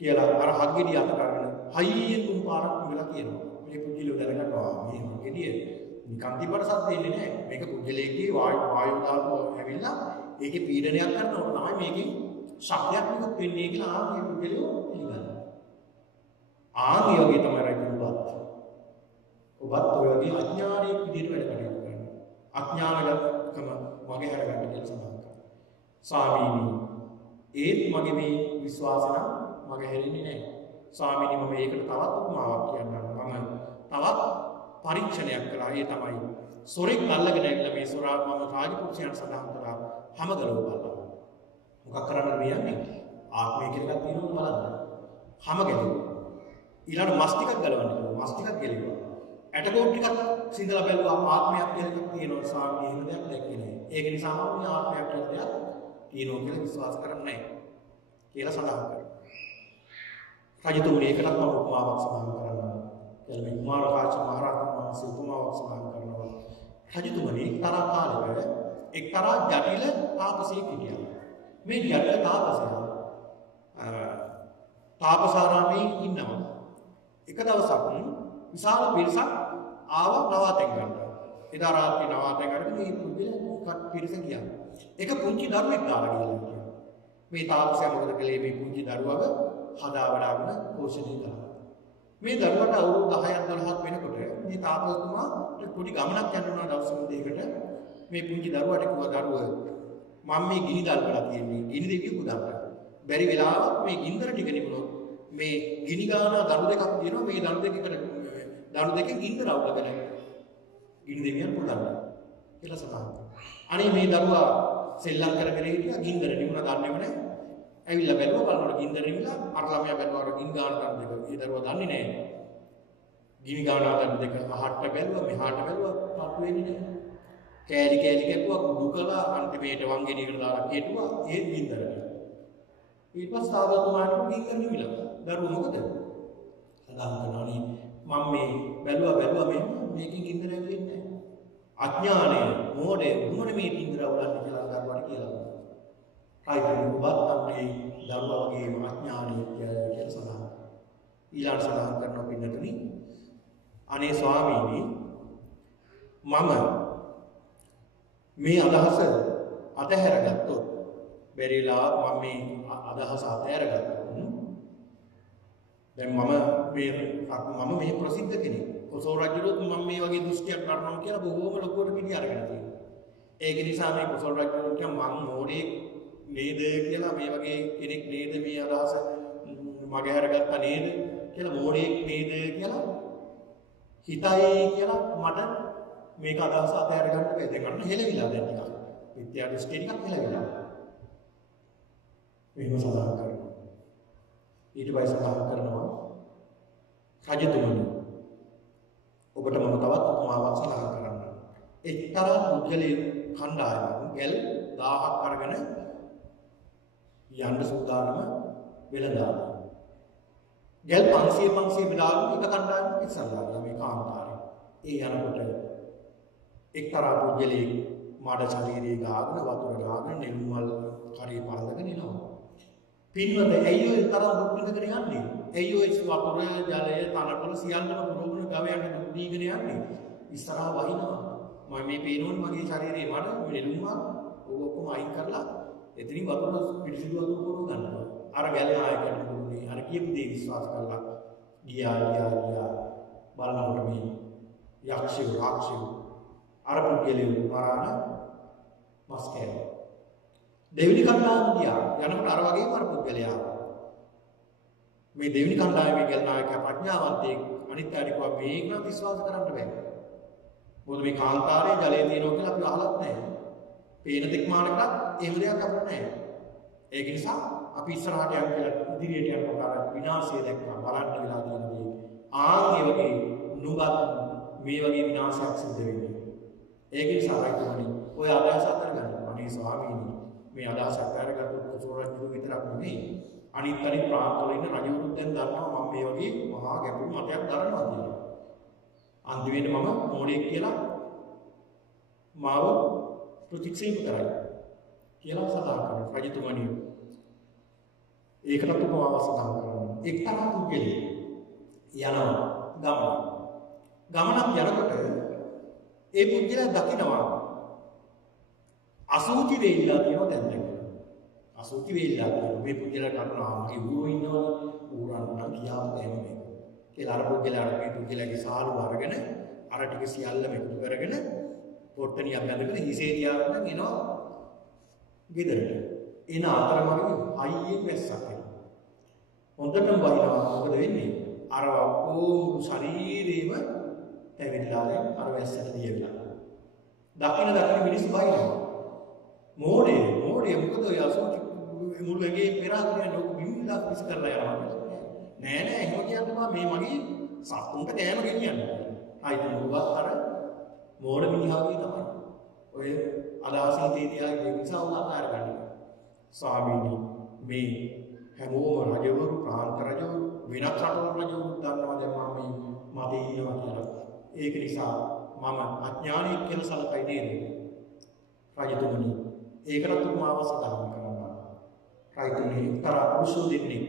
කියලා අර හග්ගෙඩිය අතට අරගෙන හයියෙන් තුන් පාරක් කියලා කියනවා. මේ පුද්ගලයා දැනගන්නවා මේ හග්ගෙඩිය නිකන් තිබ්බට සද්දෙන්නේ නැහැ. මේක පුද්ගලයේ වායු දාපුව ඇවිල්ලා ඒකේ පීඩනයක් කරනකොට තමයි මේකෙන් ශබ්දයක් නිකුත් වෙන්නේ කියලා ආගේ පුද්ගලයෝ පිළිගන්නවා. ආගේ වගේ තමයි රජුවත්. ඔබත් ඔය වගේ අඥානයේ විදිහට වැඩ කටයුතු කරනවා. අඥානගතකම වගේ හරගන්න කියලා සඳහන් කරනවා. ස්වාමීනි ඒත් මගේ මේ විශ්වාසය නම් මගේ හැරෙන්නේ නැහැ. ස්වාමීනි මම ඒකට තවත් උපමාවක් කියන්නම්. මම තවත් පරීක්ෂණයක් කළා. ඒ තමයි සොරෙක් අල්ලගෙන ඇවිල්ලා මේ සොරා මම රාජපුරුෂයන් සඳහන් කළා හැම ගලව බලනවා. මොකක් කරන්නද මේ යන්නේ? ආත්මය කියලා එකක් තියෙනවා බලන්න. හැම ගැලුවා. ඊළඟ මස් ටිකක් ගලවන්න කිව්වා. මස් ටිකක් ගැලුවා. ඇටකොට් ටිකක් සිඳලා බැලුවා ආත්මයක් කියලා එකක් තියෙනවා. ස්වාමීනි එහෙම දෙයක් දැක්කේ නැහැ. ඒක නිසා මම මේ ආත්මයක් කියලා දෙයක් තියෙනවා කියලා විශ්වාස කරන්නේ නැහැ කියලා සඳහන් කරනවා. රජතුමනි ඒකටත් මම උපමාවක් සඳහන් කරනවා. එළමි කුමාරකාච මහරහතන් වහන්සේ උපමාවක් සඳහන් කරනවා. රජතුමනි එක්තරා කාලයක එක්තරා ජටිල තාපසයෙක් හිටියා. මේ ජටිල තාපසයා තාපසාරාමේ ඉන්නවා. එක දවසක් විශාල පිරිසක් ආවා නවාතැන් ගන්න. එදා රාත්‍රී නවාතැන් ගන්න මේ පුද්ගලයා පිරිස ගියා. එක පුංචි දරුවෙක් දාලා ගිහලා. මේ තාපසයා මොකද කළේ මේ පුංචි දරුවව හදා වඩාගෙන පෝෂණය කළා. මේ දරුවට අවුරුදු 10ක් 12ක් වෙනකොට මේ තාපසතුමා පොඩි ගමනක් යනවා දවස් දෙකකට මේ පුංචි දරුවට කිව්වා දරුව මම මේ ගිනි දල් කරලා තියෙන්නේ ගිනි දෙවිය පුදන්න. බැරි වෙලාවක් මේ ගින්දර ටික නිවුණොත් මේ ගිනි ගාන දරු දෙකක් තියෙනවා මේ දරු දෙකෙන් ගින්දර අවුලගෙන ගිනි දෙවියන් පුදන්න කියලා සඳහන් කරනවා. අනේ මේ දරුවා සෙල්ලම් කරගෙන හිටියා ගින්දර නිවුණා දන්නේම නැහැ. ඇවිල්ලා බැලුවා බලනකොට ගින්දර නිවිලා අර ළමයා බැලුවාට ගිනි ගාන දරු දෙක. ඒ දරුවා දන්නේ නැහැ. ගිනි ගාන දරු දෙක අහට්ට බැලුවා මෙහාට බැලුවා පටු වෙන්නේ නැහැ. කෑලි කැපුවා කුඩු කළා අන්තිමේට වංගෙඩියකට දාලා කෙටුවා ඒත් ගින්දර ගියා. ඊට පස්සේ තාවතුමාට ගින්දර නිවිලා. දරුවෝ මොකද? සදාම් කරනවානේ මම මේ බැලුවා මේකෙන් ගින්දර ඇවිල්ලා නැහැ. අඥානය මෝඩය උමන මේ ඉන්ද්‍ර උලන්නේ කියලා ගන්නවට කියලා. හයිද ඔබත් අන්නේ දරුවා වගේම අඥානය කියලා සඳහන්. ඊළඟ සඳහන් කරනවා පින්නතුනි අනේ ස්වාමීනි මම මේ අදහස අතහැරගත්තොත් බැරිලා මම මේ අදහස අතහැරගත්තොත් දැන් මම මේ ප්‍රසිද්ධ කෙනෙක්. කොසල් රජුත් මම මේ වගේ දෘෂ්ටියක් කරනවා කියලා බොහෝම ලොකුවට පිළි අරගෙන තියෙනවා. ඒක නිසා මේ කොසල් රජුත් කියන මම මොඩේ නේද කියලා මේ වගේ කෙනෙක් නේද මේ අදහස මගේ හැරගත්තා නේද කියලා මොඩේ නේද කියලා හිතයි කියලා මට මේක අදහස අතහැර ගන්න බැහැ. දැන් අන්න හෙලවිලා දැන් ටිකක්. විද්‍යා දෘෂ්ටි ටිකක් හෙලවිලා. මේක සඳහන් කරනවා. ඊට පස්සේ සඳහන් කරනවා රජතුමනි ඔබට මම තවත් උපමාවක් සඳහන් කරන්න. එක්තරා පුද්ගලයෙක් කණ්ඩායමක් ගල් 1000ක් අරගෙන යන්න සූදානම වෙලඳා. ගල් 500 බෙදාගෙන එක කණ්ඩායමක් ඉස්සරහට මේ කාන්තාරේ. ඒ යනකොට එක්තරා පුද්ගලයෙක් මාඩ ශරීරයේ ගාගෙන වතුර ගාගෙන නෙළුම්මල් කරේ පළඳගෙන එනවා. පින්වද ඇයි ඔය තරම් දුක් විඳගෙන යන්නේ? ඇයි ඔය වතුර ජලය තනකොළ සියල්ලම පුරවගෙන ගවයන් දුක් දීගෙන යන්නේ? ඉස්සරහා වහිනවා. මම මේ පේනෝනේ මගේ ශරීරයේ මඩ නෙළුම්මල් ඔක්කොම අයින් කරලා එතනින් වතුර පිරිසිදු වතුර පුරව ගන්නවා. අර ගැල් නායකයන්ට දුන්නේ අර කියපු දේ විශ්වාස කරලා ගියා බලනකොට මේ යක්ෂයෝ රාක්ෂයෝ අර පුද්ගලයෝ මරාන මස් කෑවා. දෙවිනි කණ්ඩායම ගියා. යනකොට අර වගේම අර පුද්ගලයා. මේ දෙවිනි කණ්ඩායමේ ගල් නායකයා ප්‍රඥාවන්තයෙක් අනිත් අයට කිව්වා මේක නම් විශ්වාස කරන්න බෑ. මොකද මේ කාන්තාරයේ ජලය තියෙනවා කියලා අපි අහලත් නැහැ. පේන තෙක් මානකට එහෙම දෙයක් අපිට නැහැ. ඒක නිසා අපි ඉස්සරහට යන්න කියලා ඉදිරියට යනකොට අර විනාශය දැක්කා බලන්න වෙලා තියෙන දේ. ආන්ගේ වගේ නුඹත් මේ වගේ විනාශයක් සිද්ධ වෙන්නේ. ඒක නිසා රයිතුමනි ඔය අදහස අතර ගන්න. අනේ ස්වාමීනි මේ අදහස අතහැරගත්තු කොසල් රජු විතරක් නෙවෙයි අනිත් ප්‍රාන්තවල ඉන්න රජවරුත් දැන් දන්නවා මම මේ වගේ මහා ගැඹුරු මතයක් දරනවා කියලා. අන්තිමේට මම මොඩෙක් කියලා මාව ප්‍රතික්ෂේප කරයි කියලා සඳහන් කරනවා රජතුමනි. ඒකට උපමාව සඳහන් කරනවා. එක්තරා පුද්ගලයෙක් යනවා ගමනක් යනකොට ඒ පුද්ගලයා දකිනවා අසුචි වෙයිලා තියෙනවා දැන් දැන්. අසුචි වෙයිලා තියෙනවා. මේ පුද්ගලයා කරනවා මගේ ඌරෝ ඉන්නවා. ඌරන් ගියාම දැන් මේක. කියලා අර පුද්ගලයාට මේ පුද්ගලයාගේ සාලු අරගෙන අර ටික සියල්ලම එකතු කරගෙන පොට්ටනියක් බැඳගෙන හිසේ තියාගෙන එනවා ගෙදරට. එන අතරමඟදී හයියෙන් වැස්සක් එනවා. හොඳටම වහිනවා. මොකද වෙන්නේ? අර ඔක්කොම ශරීරේම ඇවිල්ලා දැන් අර වැස්සට දියවිලා. දකින්න මිනිස්සු බයිනවා. මොඩේ මොකද ඔය අසුචි මුළු ඇඟේ පෙරාගෙන යන ඔක බිම්ලා පිස් කරලා යනවා. නෑ එහෙම කියන්න බෑ මේ මගේ සතුන්ට කෑම ගෙනියන්න. ආයිත් මොකවත් අර මොඩ මිනිහාගේ තමයි. ඔය අදහසින් තේතියාගේ නිසා උන් අතාර ගන්නවා. ස්වාමීනි මේ හැමෝම රජවරු ප්‍රාන්ත රජවරු වෙනත් රටවල් රජවරු දන්නවා දැන් මම මතේ ඉන්නවා කියලා. ඒක නිසා මම අඥානියෙක් කියලා සලකයි නේද? රජතුමනි ඒකට උපමාව සඳහන් කරනවා. රජතුමනි එක්තරා පුරුෂෝ දෙන්නෙක්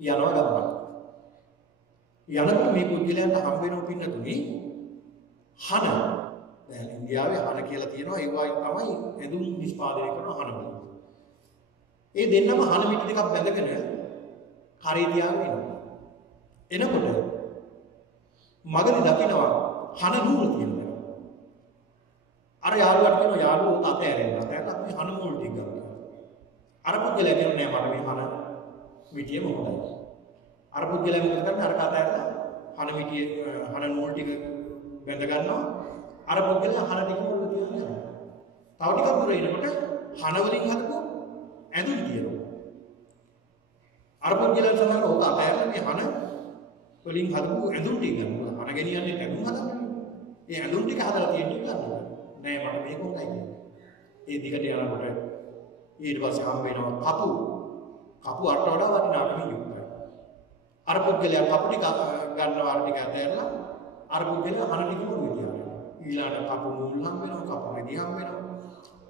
යනවා ගමනක්. යනකොට මේ පුද්ගලයන්ට හම්බ වෙන පින්නතුනි හන. දැන් ඉන්දියාවේ හන කියලා තියෙනවා. ඒ වගේ තමයි ඇඳුම් නිෂ්පාදනය කරන හන වල. ඒ දෙන්නම හන මිටි දෙකක් බැඳගෙන හරේ තියාගෙන ඉන්නවා. එනකොට මගදී දකිනවා හන නූල් තියෙනවා. අර යාළුවාට කියනවා යාළුවෝ අතෑරෙන්න. අතෑරලා අපි හන නූල් ටික ගන්නවා. අර පුද්ගලයා කියනවා නෑ මට මේ හන මිටියම හොඳයි. අර පුද්ගලයා මොකද කරන්නේ? අර අතෑරලා හන මිටිය හන නූල් ටික බැඳ ගන්නවා. අර පුද්ගලයා හන ටික මුල් තියනවා. තව ටිකක් දුර එනකොට හන වලින් හදපු ඇඳුම් තියෙනවා. අර පුද්ගලයා සමහර ඕක අතෑරලා මේ හන වලින් හදපු ඇඳුම් ටික ගන්නවා. හන ගෙනියන්නේ ඇඳුම් හදන්න. ඒ ඇඳුම් ටික හදලා තියෙන්නේ ගන්නවා. නෑ මට මේක හොඳයි කියලා. ඒ දිගට යනකොට ඊට පස්සේ හම් වෙනවා කපු අට වඩා වටිනාකමින් යුක්තයි. අර පුද්ගලයා කපු ටික ගන්නවා අර ටික අතෑරලා අර පුද්ගලයා හන ටික මුළු විදියට. ඊළඟට කපු මුල් හම්බ වෙනවා, කපු රෙදි හම්බ වෙනවා.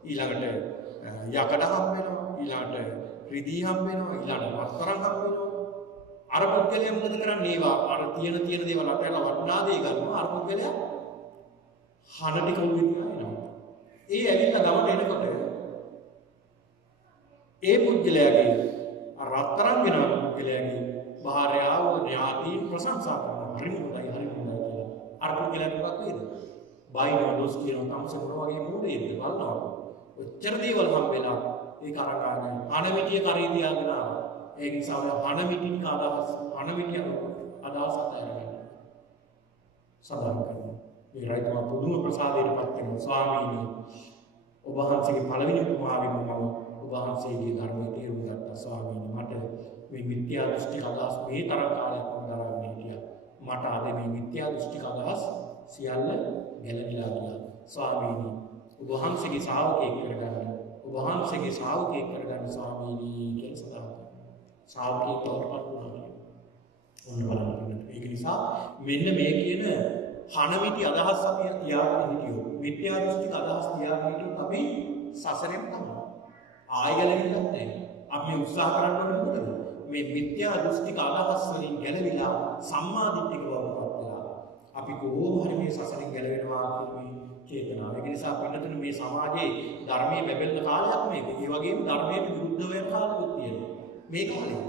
ඊළඟට යකඩ හම්බ වෙනවා, ඊළඟට රිදී හම්බ වෙනවා, ඊළඟට රත්තරන් හම්බ වෙනවා. අර පුද්ගලයා මොකද කරන්නේ? ඒවා අර තියෙන දේවල් අතහැරලා වටිනා දේ ගන්නවා. අර පුද්ගලයා හන ටික උ විදිහට එනවා. ඒ ඇවිල්ලා ගමට එනකොට ඒ පුද්ගලයාගේ අර රත්තරන් වෙනවා පුද්ගලයාගේ භාර්යාව ඥාතීන් ප්‍රශංසා කරනවා. හරි හොඳයි කියලා. අර පුද්ගලයා මොකක්ද වේද? බයිනෝ දොස් කියනවා තමස මොන වගේ මූදේද බලනවා. ඔච්චර දේවල් හම්බෙලා ඒක අරගාගෙන අනමිටිය කරේ තියාගෙන ඒ නිසා අනමිටික අදහස් අතහැරගන්න සඳහන් කරනවා. ඒ රයිතුමා පුදුම ප්‍රසාදයටපත් වෙනවා. ස්වාමීනි ඔබ වහන්සේගේ පළවෙනි උපමාවෙන් මම ඔබ වහන්සේගේ ධර්මයේ තේරුම් ගත්තා. ස්වාමීනි මට මේ මිත්‍යා දෘෂ්ටික අදහස් මේ තරම් කාලයක් දරාගෙන හිටියා. මට අද මේ මිත්‍යා දෘෂ්ටික අදහස් සියල්ල ගැලවිලා ගියා. ස්වාමීනි ඔබ වහන්සේගේ ශ්‍රාවකයෙක් කරගන්න. ඔබ වහන්සේගේ ශ්‍රාවකයෙක් කරගන්න ස්වාමීනි කියලා සඳහන් කරනවා. ශ්‍රාවකයෙක් වුණා කියලා. ඔන්න බලන්න. ඒක නිසා මෙන්න මේ කියන හනමිටි අදහස් අපි තියාගෙන හිටියෝ. මිත්‍යා දෘෂ්ටික අදහස් තියාගෙන හිටියොත් අපි සසරෙන් තමයි. ආයෙ ගැලවෙන්නත් නැහැ. අපි උත්සාහ කරන්න ඕනේ මොකද? මේ මිත්‍යා දෘෂ්ටික අදහස් වලින් ගැලවිලා සම්මා දිට්ඨික බවටපත් වෙලා අපි කොහොම හරි මේ සසරෙන් ගැලවෙනවා කියන චේතනාව. ඒක නිසා පින්නතුනි මේ සමාජයේ ධර්මයේ බැබෙන්න කාලයක් මේක. ඒ වගේම ධර්මයට විරුද්ධ වෙන කාලෙකුත් තියෙනවා. මේ කාලේ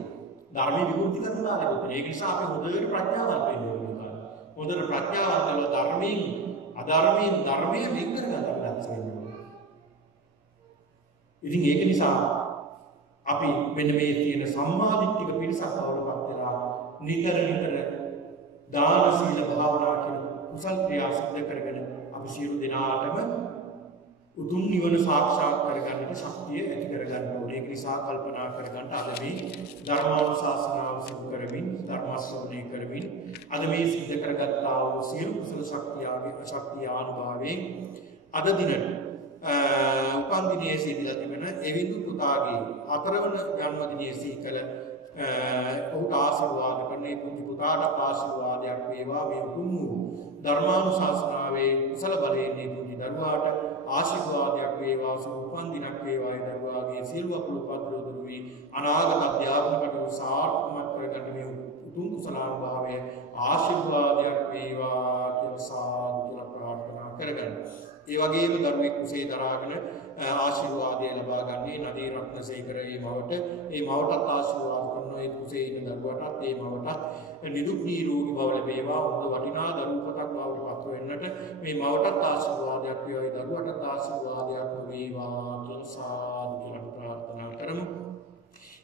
ධර්මයේ විරුද්ධ කරන කාලෙකුත්. ඒක නිසා අපි හොඳට ප්‍රඥාවන්ත වෙන්න ඕනේ. හොඳට ප්‍රඥාවන්ත වෙලා ධර්මයෙන් අධර්මයෙන් ධර්මයේ වෙන් කරගන්න ඕනේ. ඉතින් ඒක නිසා අපි මෙන්න මේ තියෙන සම්මාදිට්ඨික පිරිසක් බවටපත් වෙලා නිතර දාන සීල භාවනා කියන කුසල් ක්‍රියා සිදු කරගෙන අපි සියලු දෙනාටම උතුම් නිවන සාක්ෂාත් කරගන්නට ශක්තිය ඇති කරගන්න ඕනේ. ඒක නිසා කල්පනා කරගන්න අද මේ ධර්මානුශාසනාව සිදු කරමින් ධර්ම ශ්‍රවණය කරමින් අද මේ සිද්ධ කරගත්තා වූ සියලු කුසල ශක්තිය අනුභවයෙන් අද දිනට උපන් දිනයේ සිටිලා තිබෙන එවිඳු පුතාගේ 4 වන ජන්මදිනයේ සීකල ඔහුට ආශිර්වාද කරන්නේ පුංචි පුතාට ආශිර්වාදයක් වේවා. මේ උතුම් ධර්මානුශාසනාවේ කුසල බලයෙන් මේ පුංචි දරුවාට ආශිර්වාදයක් වේවා. උපන් දිනක් වේවා. ඒ දරුවාගේ සියලු අපලු පද්‍රෝ දුරු වී අනාගත අධ්‍යාපන කටයුතු සාර්ථකව කරගන්න මේ උතුම් කුසලානුභාවය ආශිර්වාදයක් වේවා කියලා සාදු ප්‍රාර්ථනා කරගන්න. ඒ වගේම දරුවෙක් කුසේ දරාගෙන ආශිර්වාදය ලබා ගන්නේ නදී රත්නසේකර මේ මවටත් ආශිර්වාද කරනවා. ඒ කුසේ ඉන්න දරුවටත් ඒ මවටත් නිදුක් නිරෝගී බව ලැබේවා. හොඳ වටිනා දරුවපතක් බවට පත් වෙන්නට මේ මවටත් ආශිර්වාදයක් වේවා. ඒ දරුවටත් ආශිර්වාදයක් වේවා කියලා සාදු කියලා ප්‍රාර්ථනා කරමු.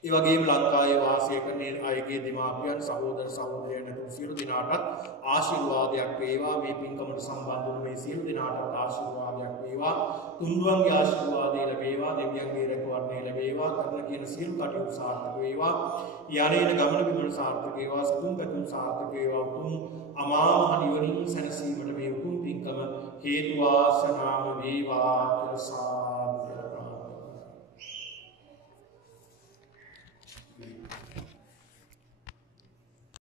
ඒ වගේම ලංකාවේ වාසය කරන අයගේ දෙමාපියන් සහෝදර සහෝදරයන් ඇතුළු සියලු දෙනාටත් ආශිර්වාදයක් වේවා. මේ පින්කමට සම්බන්ධ වුණු මේ සියලු දෙනාටත් ආශිර්වාදයක් වේවා. තුන්වන්ගේ ආශිර්වාදය ලැබේවා. දෙවියන්ගේ රැකවරණය ලැබේවා. කරන කියන සියලු කටයුතු සාර්ථක වේවා. යන්නේන ගමන බිමන සාර්ථක වේවා. සතුන් පැතුම් සාර්ථක වේවා. උතුම් අමා මහ නිවනින් සැනසීමට මේ උතුම් පින්කම හේතු වාසනාම වේවා කියලා